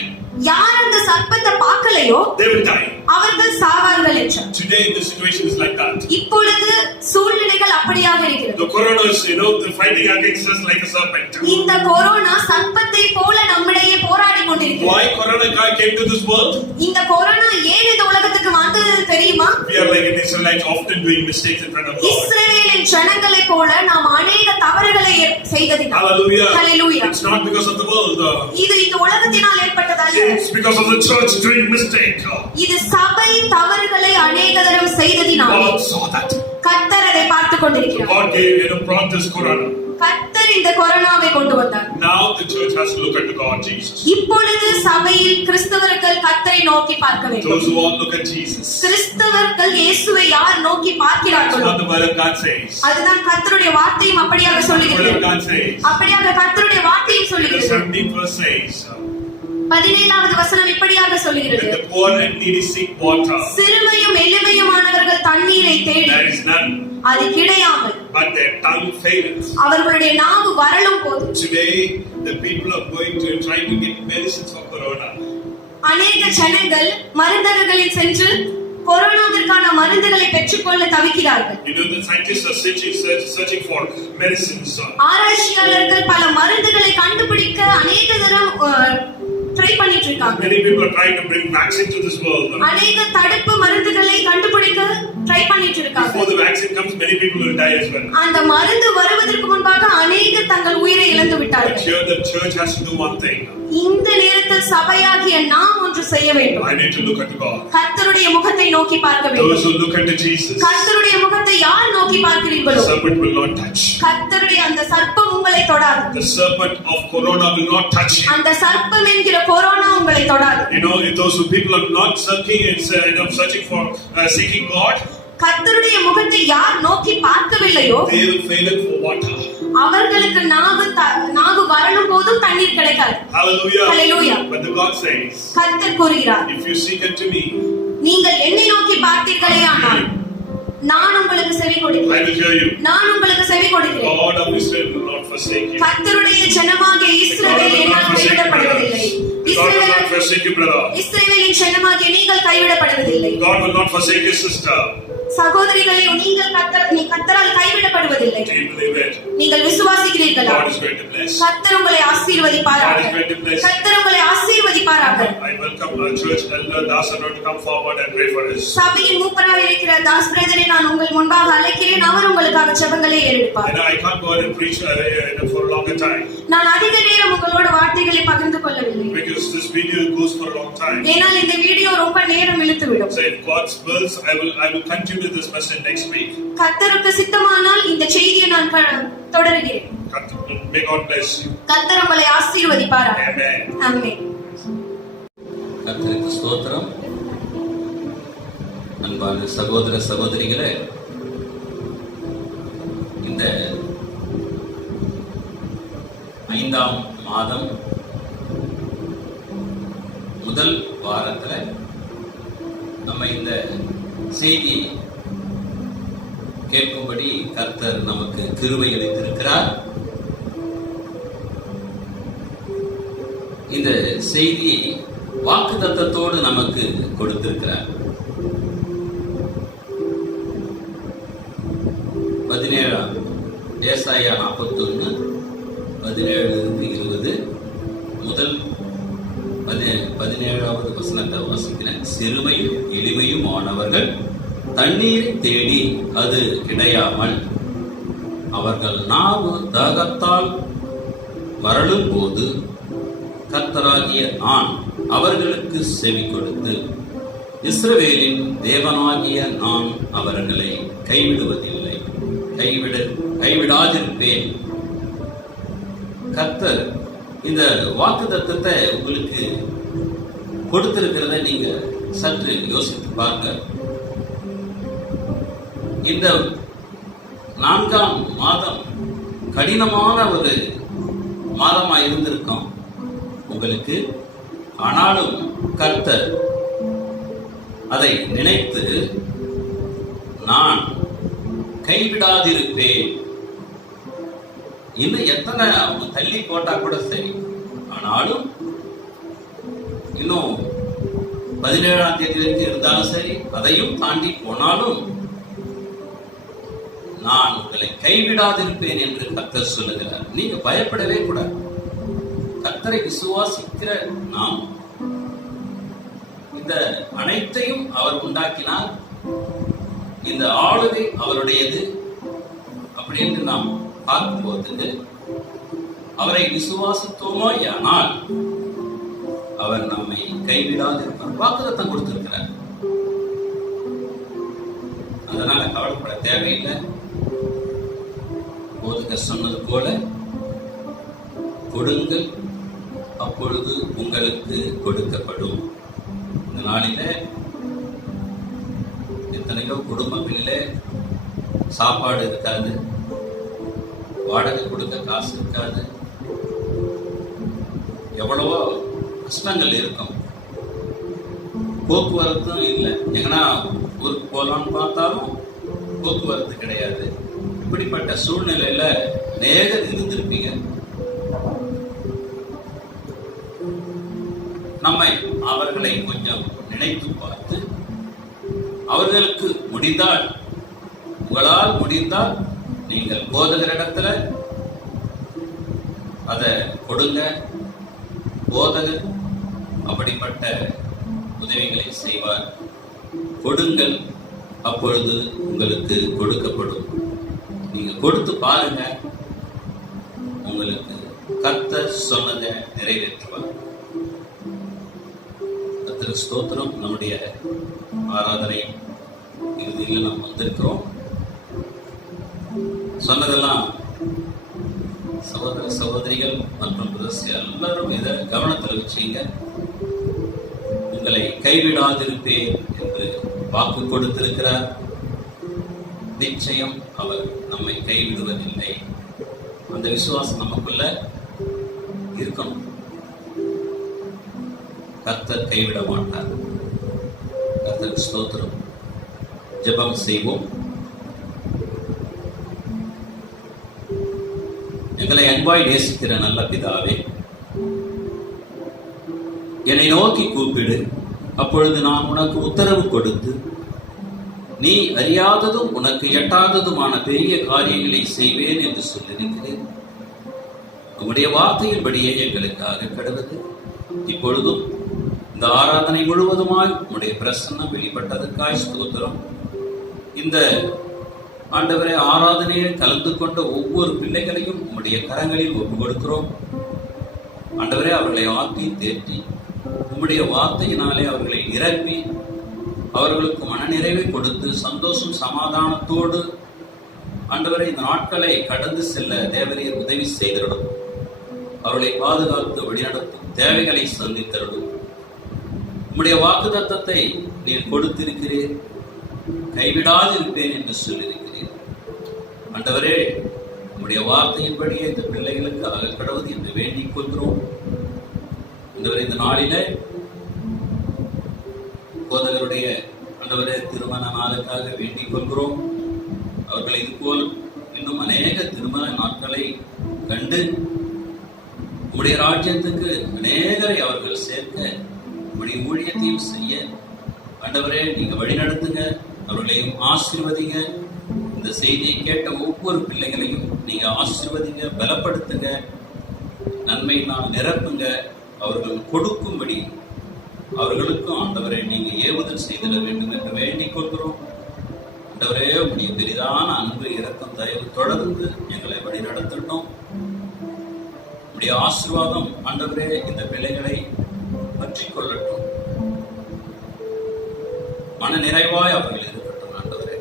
யார் அந்த சர்ப்பத்தை பார்க்கலையோ they will die. அவர்கள் சாவார்கள் என்றார். Today the situation is like that. இப்பொழுது சூழ்நிலைகள் அப்படியாக இருக்கிறது. The corona is, they're fighting against us like a serpent. இந்த கொரோனா சர்ப்பத்தை போல நம்மிடையே போராடி கொண்டிருக்கிறது. Why corona came to this world? இந்த கொரோனா ஏன் இந்த உலகத்துக்கு வந்தது தெரியுமா? We are like in Israelites often doing mistakes in front of God. இஸ்ரவேலின் ஜனங்களை போல நாம் அநேக தவறுகளை செய்ததினால். Hallelujah. Hallelujah. It's not because of the world. இது இந்த உலகத்தினால் ஏற்பட்டதல்ல. It's because of the church doing mistake. இது சபை தவறுகளை அநேக தரம் செய்ததினால். God saw that. கர்த்தர் அதை பார்த்துக் கொண்டிருக்கிறார். God gave, brought this corona. கர்த்தர் இந்த கொரோனாவை கொண்டு வந்தார். Now the church has to look at the God Jesus. இப்பொழுது சபையில் கிறிஸ்தவர்கள் கர்த்தரை நோக்கி பார்க்க வேண்டும். Those who all look at Jesus. கிறிஸ்தவர்கள் இயேசுவை யார் நோக்கி That's பார்க்கிறார்களோ what the word of God says. அதுதான் கர்த்தருடைய வார்த்தையும் அப்படியாக The word சொல்லுகிறது. of God says. அப்படியாக கர்த்தருடைய வார்த்தையும் The சொல்லுகிறது. 17th verse says. 17வது வசனம் இப்படியாக சொல்லுகிறது, When the poor and needy seek water, சிறுமையும் எளிமையுமானவர்கள் தண்ணீரை தேடி there is none, அது கிடையாமல் but their tongue faileth. அவர்களுடைய நாவு வறளும் போது. Today, the people are trying to get medicines for corona. அநேக ஜனங்கள் மருந்தகங்களில் சென்று கொரோனாவிற்கான மருந்துகளை பெற்றுக்கொள்ள தவிக்கிறார்கள். You know, the scientists are searching for medicines. ஆராய்ச்சியாளர்கள் பல மருந்துகளை கண்டுபிடிக்க அநேக தரம் ட்ரை பண்ணிட்டு இருக்காங்க. Many people are trying to bring vaccine to this world. அநேக தடுப்பு மருந்துகளை கண்டுபிடிக்க ட்ரை பண்ணிட்டு இருக்காங்க. Before the vaccine comes, many people will die as well. அந்த மருந்து வருவதற்கு முன்பாக அநேகர் தங்கள் உயிரை இழந்து But விட்டார்கள். here the church has to do one thing. இந்த நேரத்தில் சபையாகிய நாம் ஒன்று செய்ய வேண்டும். I need to look at God. கர்த்தருடைய முகத்தை நோக்கி பார்க்க Those வேண்டும். who look unto Jesus, கர்த்தருடைய முகத்தை யார் நோக்கி பார்க்கிறீர்களோ the serpent will not touch. கர்த்தருடைய அந்த சர்ப்பம் உங்களை தொடாது. The serpent of corona will not touch you. அந்த சர்ப்பம் என்கிற கொரோனா உங்களை தொடாது. You know, if those who people are not searching for seeking God, கர்த்தருடைய முகத்தை யார் நோக்கி பார்க்கவில்லையோ they will fail it for water. அவர்களுக்கு நாகு வரணும் போதும் தண்ணீர் கிடைக்காது. Hallelujah. Hallelujah. But the God says, கர்த்தர் கூறுகிறார், if you seek unto me, நீங்கள் என்னை நோக்கி பார்த்தீர்களே ஆனால் நான் உங்களுக்கு செவி I கொடுக்கிறேன். will hear you. நான் உங்களுக்கு செவி கொடுக்கிறேன். God of Israel will not forsake you. கர்த்தருடைய ஜனமாகிய God இஸ்ரவேல் will not என்னால் forsake you, கைவிடப்படுவதில்லை. brother. God will not forsake you, brother. இஸ்ரவேலின் ஜனமாகிய நீங்கள் கைவிடப்படுவதில்லை. God will not forsake your sister. சகோதரிகளே, நீங்கள் கர்த்தரால் கைவிடப்படுவதில்லை. Do you believe it? நீங்கள் விசுவாசிக்கிறீர்களா? God is going to bless. கர்த்தர் உங்களை ஆசீர்வதிப்பாராக. God is going to bless. கர்த்தர் உங்களை ஆசீர்வதிப்பாராக. I welcome our church elder Dasarno to come forward and pray for us. சபையின் மூப்பராக இருக்கிற தாஸ் பிரதரை நான் உங்கள் முன்பாக அழைக்கிறேன். அவர் உங்களுக்காக ஜெபங்களை ஏறெடுப்பார். And I can't go ahead and preach for a longer time நான் அதிக நேரம் உங்களோட வார்த்தைகளை பகிர்ந்து கொள்ளவில்லை. because this video goes for a long time. ஏனால் இந்த வீடியோ ரொம்ப நேரம் இழுத்துவிடும். So if God's wills, I will continue this message next week. கர்த்தருக்கு சித்தமானால் இந்த செய்தியை நான் தொடருகிறேன். May God bless you. கர்த்தர் உங்களை ஆசீர்வதிப்பாராக. Amen. ஆமென். கர்த்தருக்கு ஸ்தோத்திரம். அன்பான சகோதர சகோதரிகளே, இந்த 5ஆம் மாதம் முதல் வாரத்துல நம்ம இந்த செய்தி கேட்கும்படி கர்த்தர் நமக்கு கிருபை அளித்திருக்கிறார். இந்த செய்தியை வாக்குத்தத்தத்தோடு நமக்கு கொடுத்திருக்கிறார். 17 ஏசாயா 41 17-20 முதல் 17வது வசனத்தை வாசிக்கிறேன். சிறுமையும் எளிமையும் ஆனவர்கள் தண்ணீரை தேடி அது கிடையாமல் அவர்கள் நாவு தாகத்தால் வரலும் போது கர்த்தராகிய நான் அவர்களுக்கு செவி கொடுத்து இஸ்ரவேலின் தேவனாகிய நான் அவர்களை கைவிடுவதில்லை, கைவிடாதிருப்பேன். கர்த்தர் இந்த வாக்குத்தத்தத்தை உங்களுக்கு கொடுத்திருக்கிறத நீங்க சற்று யோசித்து பாருங்க. இந்த 4ஆம் மாதம் கடினமான ஒரு மாதமா இருந்திருக்கும் உங்களுக்கு. ஆனாலும் கர்த்தர் அதை நினைத்து நான் கைவிடாதிருப்பேன். இன்னும் எத்தனை அவங்க தள்ளி போட்டா கூட சரி, ஆனாலும் இன்னும் 17ஆம் தேதி வரைக்கும் இருந்தாலும் சரி, அதையும் தாண்டி போனாலும் நான் உங்களை கைவிடாதிருப்பேன் என்று கர்த்தர் சொல்லுகிறார். நீங்க பயப்படவே கூடாது. கர்த்தரை விசுவாசிக்கிற நாம் இந்த அனைத்தையும் அவர் உண்டாக்கினார். இந்த ஆளுகை அவருடையது அப்படின்னு நாம் பார்க்கும்போது அவரை விசுவாசித்தோமோ ஆனால் அவர் நம்மை கைவிடாதிருப்பார். வாக்குத்தத்தம் கொடுத்திருக்கிறார். அதனால கவலைப்பட தேவையில்லை. போதகர் சொன்னது போல கொடுங்கள், அப்பொழுது உங்களுக்கு கொடுக்கப்படும். இந்த நாளில எத்தனையோ குடும்பங்களில சாப்பாடு இருக்காது, வாடகை கொடுக்க காசு இருக்காது, எவ்வளவோ கஷ்டங்கள் இருக்கும். போக்குவரத்தும் இல்லை. எங்கன்னா ஊருக்கு போகலான்னு பார்த்தாலும் போக்குவரத்து கிடையாது. இப்படிப்பட்ட சூழ்நிலையில நேரம் இருந்திருப்பீங்க. நம்மை அவர்களை கொஞ்சம் நினைத்து பார்த்து அவர்களுக்கு முடிந்தால், உங்களால் முடிந்தால் நீங்கள் போதகரிடத்துல அதை கொடுங்க. போதகர் அப்படிப்பட்ட உதவிகளை செய்வார். கொடுங்கள், அப்பொழுது உங்களுக்கு கொடுக்கப்படும். நீங்க கொடுத்து பாருங்க, உங்களுக்கு கர்த்தர் சொன்னதை நிறைவேற்றுவார். கர்த்தருக்கு ஸ்தோத்திரம். நம்முடைய ஆராதனை இறுதியில் நாம் வந்திருக்கிறோம். சொன்னதெல்லாம் சகோதர சகோதரிகள் மற்றும் பிரதர்ஸ் எல்லாரும் இதை கவனத்தில் வச்சீங்க. உங்களை கைவிடாதிருப்பேன் என்று வாக்கு கொடுத்திருக்கிறார். நிச்சயம் அவர் நம்மை கைவிடுவதில்லை. அந்த விசுவாசம் நமக்குள்ள இருக்கணும். கர்த்தர் கைவிட மாட்டார். கர்த்தருக்கு ஸ்தோத்திரம். ஜெபம் செய்வோம். எங்களை அன்பாய் நேசிக்கிற நல்ல பிதாவே, என்னை நோக்கி கூப்பிடு, அப்பொழுது நான் உனக்கு உத்தரவு கொடுத்து நீ அறியாததும் உனக்கு எட்டாததுமான பெரிய காரியங்களை செய்வேன் என்று சொல்லியிருக்கிறேன். உம்முடைய வார்த்தையின்படியே எங்களுக்காக கடவுது. இப்பொழுதும் இந்த ஆராதனை முழுவதுமாய் உம்முடைய பிரசன்னம் வெளிப்பட்டதற்காய் ஸ்தோத்திரம். இந்த ஆண்டவரே, ஆராதனையில் கலந்து கொண்ட ஒவ்வொரு பிள்ளைகளையும் உம்முடைய கரங்களில் ஒப்புக் கொடுக்கிறோம். ஆண்டவரே, அவர்களை ஆற்றி தேற்றி உம்முடைய வார்த்தையினாலே அவர்களை நிரப்பி அவர்களுக்கு மனநிறைவை கொடுத்து சந்தோஷம் சமாதானத்தோடு ஆண்டவரை இந்த நாட்களை கடந்து செல்ல தேவரீர் உதவி செய்திடும். அவர்களை பாதுகாத்து வழிநடத்தும், தேவைகளை சந்தித்தருடும். உம்முடைய வாக்குத்தத்தத்தை நீர் கொடுத்திருக்கிறீர். கைவிடாதிருப்பேன் என்று சொல்லியிருக்கிறீர். ஆண்டவரே, உம்முடைய வார்த்தையின்படியே இந்த பிள்ளைகளுக்கு அகக்கடவுது என்று வேண்டிக் கொள்கிறோம். ஆண்டவரே, இந்த நாளிலே போதகருடைய ஆண்டவரே திருமண நாளுக்காக வேண்டிக் கொள்கிறோம். அவர்கள் இதுபோல் இன்னும் அநேக திருமண நாட்களை கண்டு உம்முடைய ராஜ்யத்துக்கு அநேகரை அவர்கள் சேர்க்க, உம்முடைய ஊழியத்தையும் செய்ய ஆண்டவரே நீங்க வழிநடத்துங்க. அவர்களையும் ஆசீர்வதிங்க. இந்த செய்தியை கேட்ட ஒவ்வொரு பிள்ளைகளையும் நீங்க ஆசீர்வதிங்க, பலப்படுத்துங்க, நன்மையினால் நிரப்புங்க. அவர்கள் கொடுக்கும்படி அவர்களுக்கும் ஆண்டவரை நீங்க ஏவுதல் செய்திட வேண்டும் என்று வேண்டிக் கொள்கிறோம். ஆண்டவரே, உடைய பெரிதான அன்பு, இரக்கம், தயவு தொடர்ந்து எங்களை வழிநடத்தட்டும். உடைய ஆசீர்வாதம் ஆண்டவரே இந்த பிள்ளைகளை பற்றிக் கொள்ளட்டும். மன நிறைவாய் அவர்கள் இருக்கட்டும். ஆண்டவரே,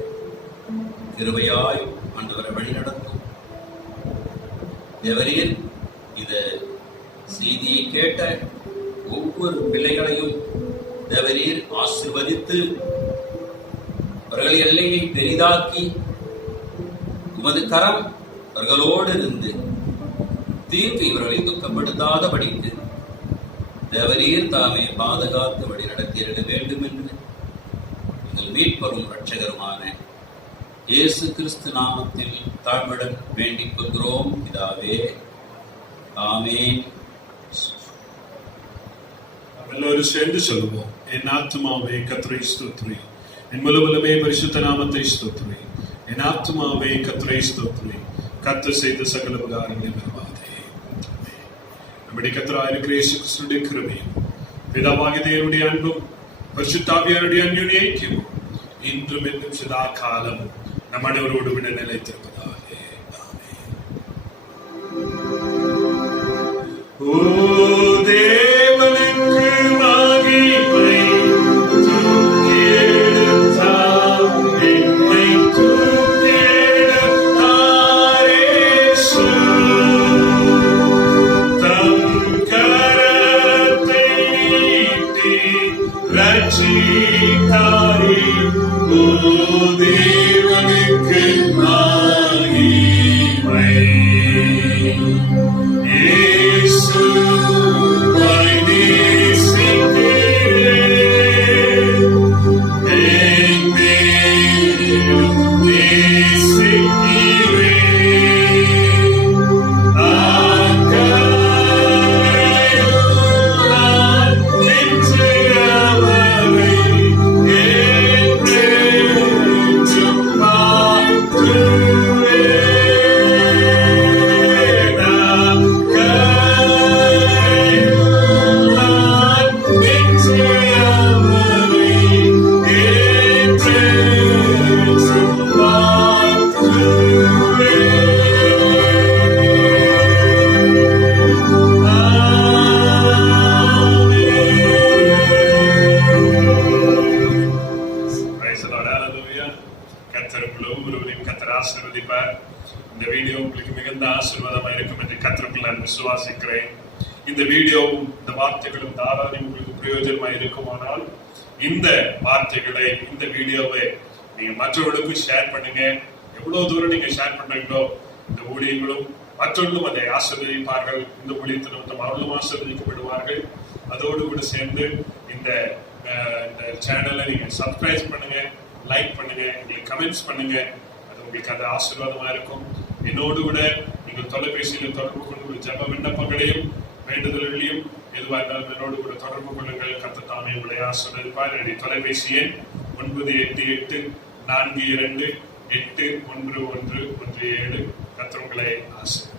கிருபையாய் ஆண்டவரை வழிநடத்தும். தேவரீர் இந்த செய்தியை கேட்ட ஒவ்வொரு பிள்ளைகளையும் தேவரீர் ஆசீர்வதித்து அவர்கள் எல்லையை பெரிதாக்கி உமது கரம் அவர்களோடு இருந்து தீர்ப்பு இவர்களை துக்கப்படுத்தாதபடிக்கு தேவரீர் தாமே பாதுகாத்து வழி நடத்திட வேண்டும் என்று எங்கள் மீட்பரும் இரட்சகருமான இயேசு கிறிஸ்து நாமத்தில் தாழ்வுடன் வேண்டிக் கொள்கிறோம் பிதாவே. ஆமென். எல்லோரும் சேர்ந்து சொல்லுவோம். என் ஆத்துமாவே கர்த்தரை ஸ்தோத்திரி, என் முழுவலுமே பரிசுத்த நாமத்தை ஸ்தோத்திரி. என் ஆத்துமாவே கர்த்தரை ஸ்தோத்திரி, கர்த்தர் செய்த சகல உபகாரங்களை மறவாதே. நம்முடைய கர்த்தராகிய இருக்கிற இயேசு கிறிஸ்துவின் கிருபையும் பிதாவாகிய தேவனுடைய அன்பும் பரிசுத்த ஆவியானவருடைய அன்யோன்ய ஐக்கியமும் இன்றும் என்றும் சதா காலம் நம் அனைவரோடு விட நிலைத்திருப்பதாக. ஓ தேவனுக்கு மகிமை, தூக்கி எடுத்தார் என்னை, தூக்கி எடுத்தார் இயேசு. தம் கரத்தை நீட்டி ரட்சித்தாரே. ஓ தேவனுக்கு விசுவாசிக்கிறேன். இந்த வீடியோவும் இந்த வார்த்தைகளும் தாராளம் உங்களுக்கு பிரயோஜனமா இருக்குமானால் இந்த வார்த்தைகளை, இந்த வீடியோவை நீங்க மற்றவர்களுக்கு ஷேர் பண்ணுங்க. எவ்வளவு தூரம் நீங்க ஷேர் பண்றீங்களோ இந்த ஊழியங்களும் மற்றவர்களும் அதை ஆசீர்வதிப்பார்கள். இந்த ஊழியத்திலும் அவர்களும் ஆசீர்வதிக்கப்படுவார்கள். அதோடு கூட சேர்ந்து இந்த சேனலை நீங்க சப்ஸ்கிரைப் பண்ணுங்க, லைக் பண்ணுங்க, எங்களுக்கு கமெண்ட்ஸ் பண்ணுங்க. அது உங்களுக்கு அது ஆசீர்வாதமா இருக்கும். என்னோடு கூட நீங்கள் தொலைபேசியில் தொடர்பு கொண்டு ஒரு ஜெப விண்ணப்பங்களையும் வேண்டுதல்களையும் எதுவாக இருந்தாலும் என்னோடு கூட தொடர்பு கொள்ளுங்கள். கர்த்தர் தாமே உங்களை ஆசீர்வதிப்பார். என்னுடைய தொலைபேசி எண் 988-42-81117. கர்த்தர் உங்களை ஆசீர்வதிப்பார்.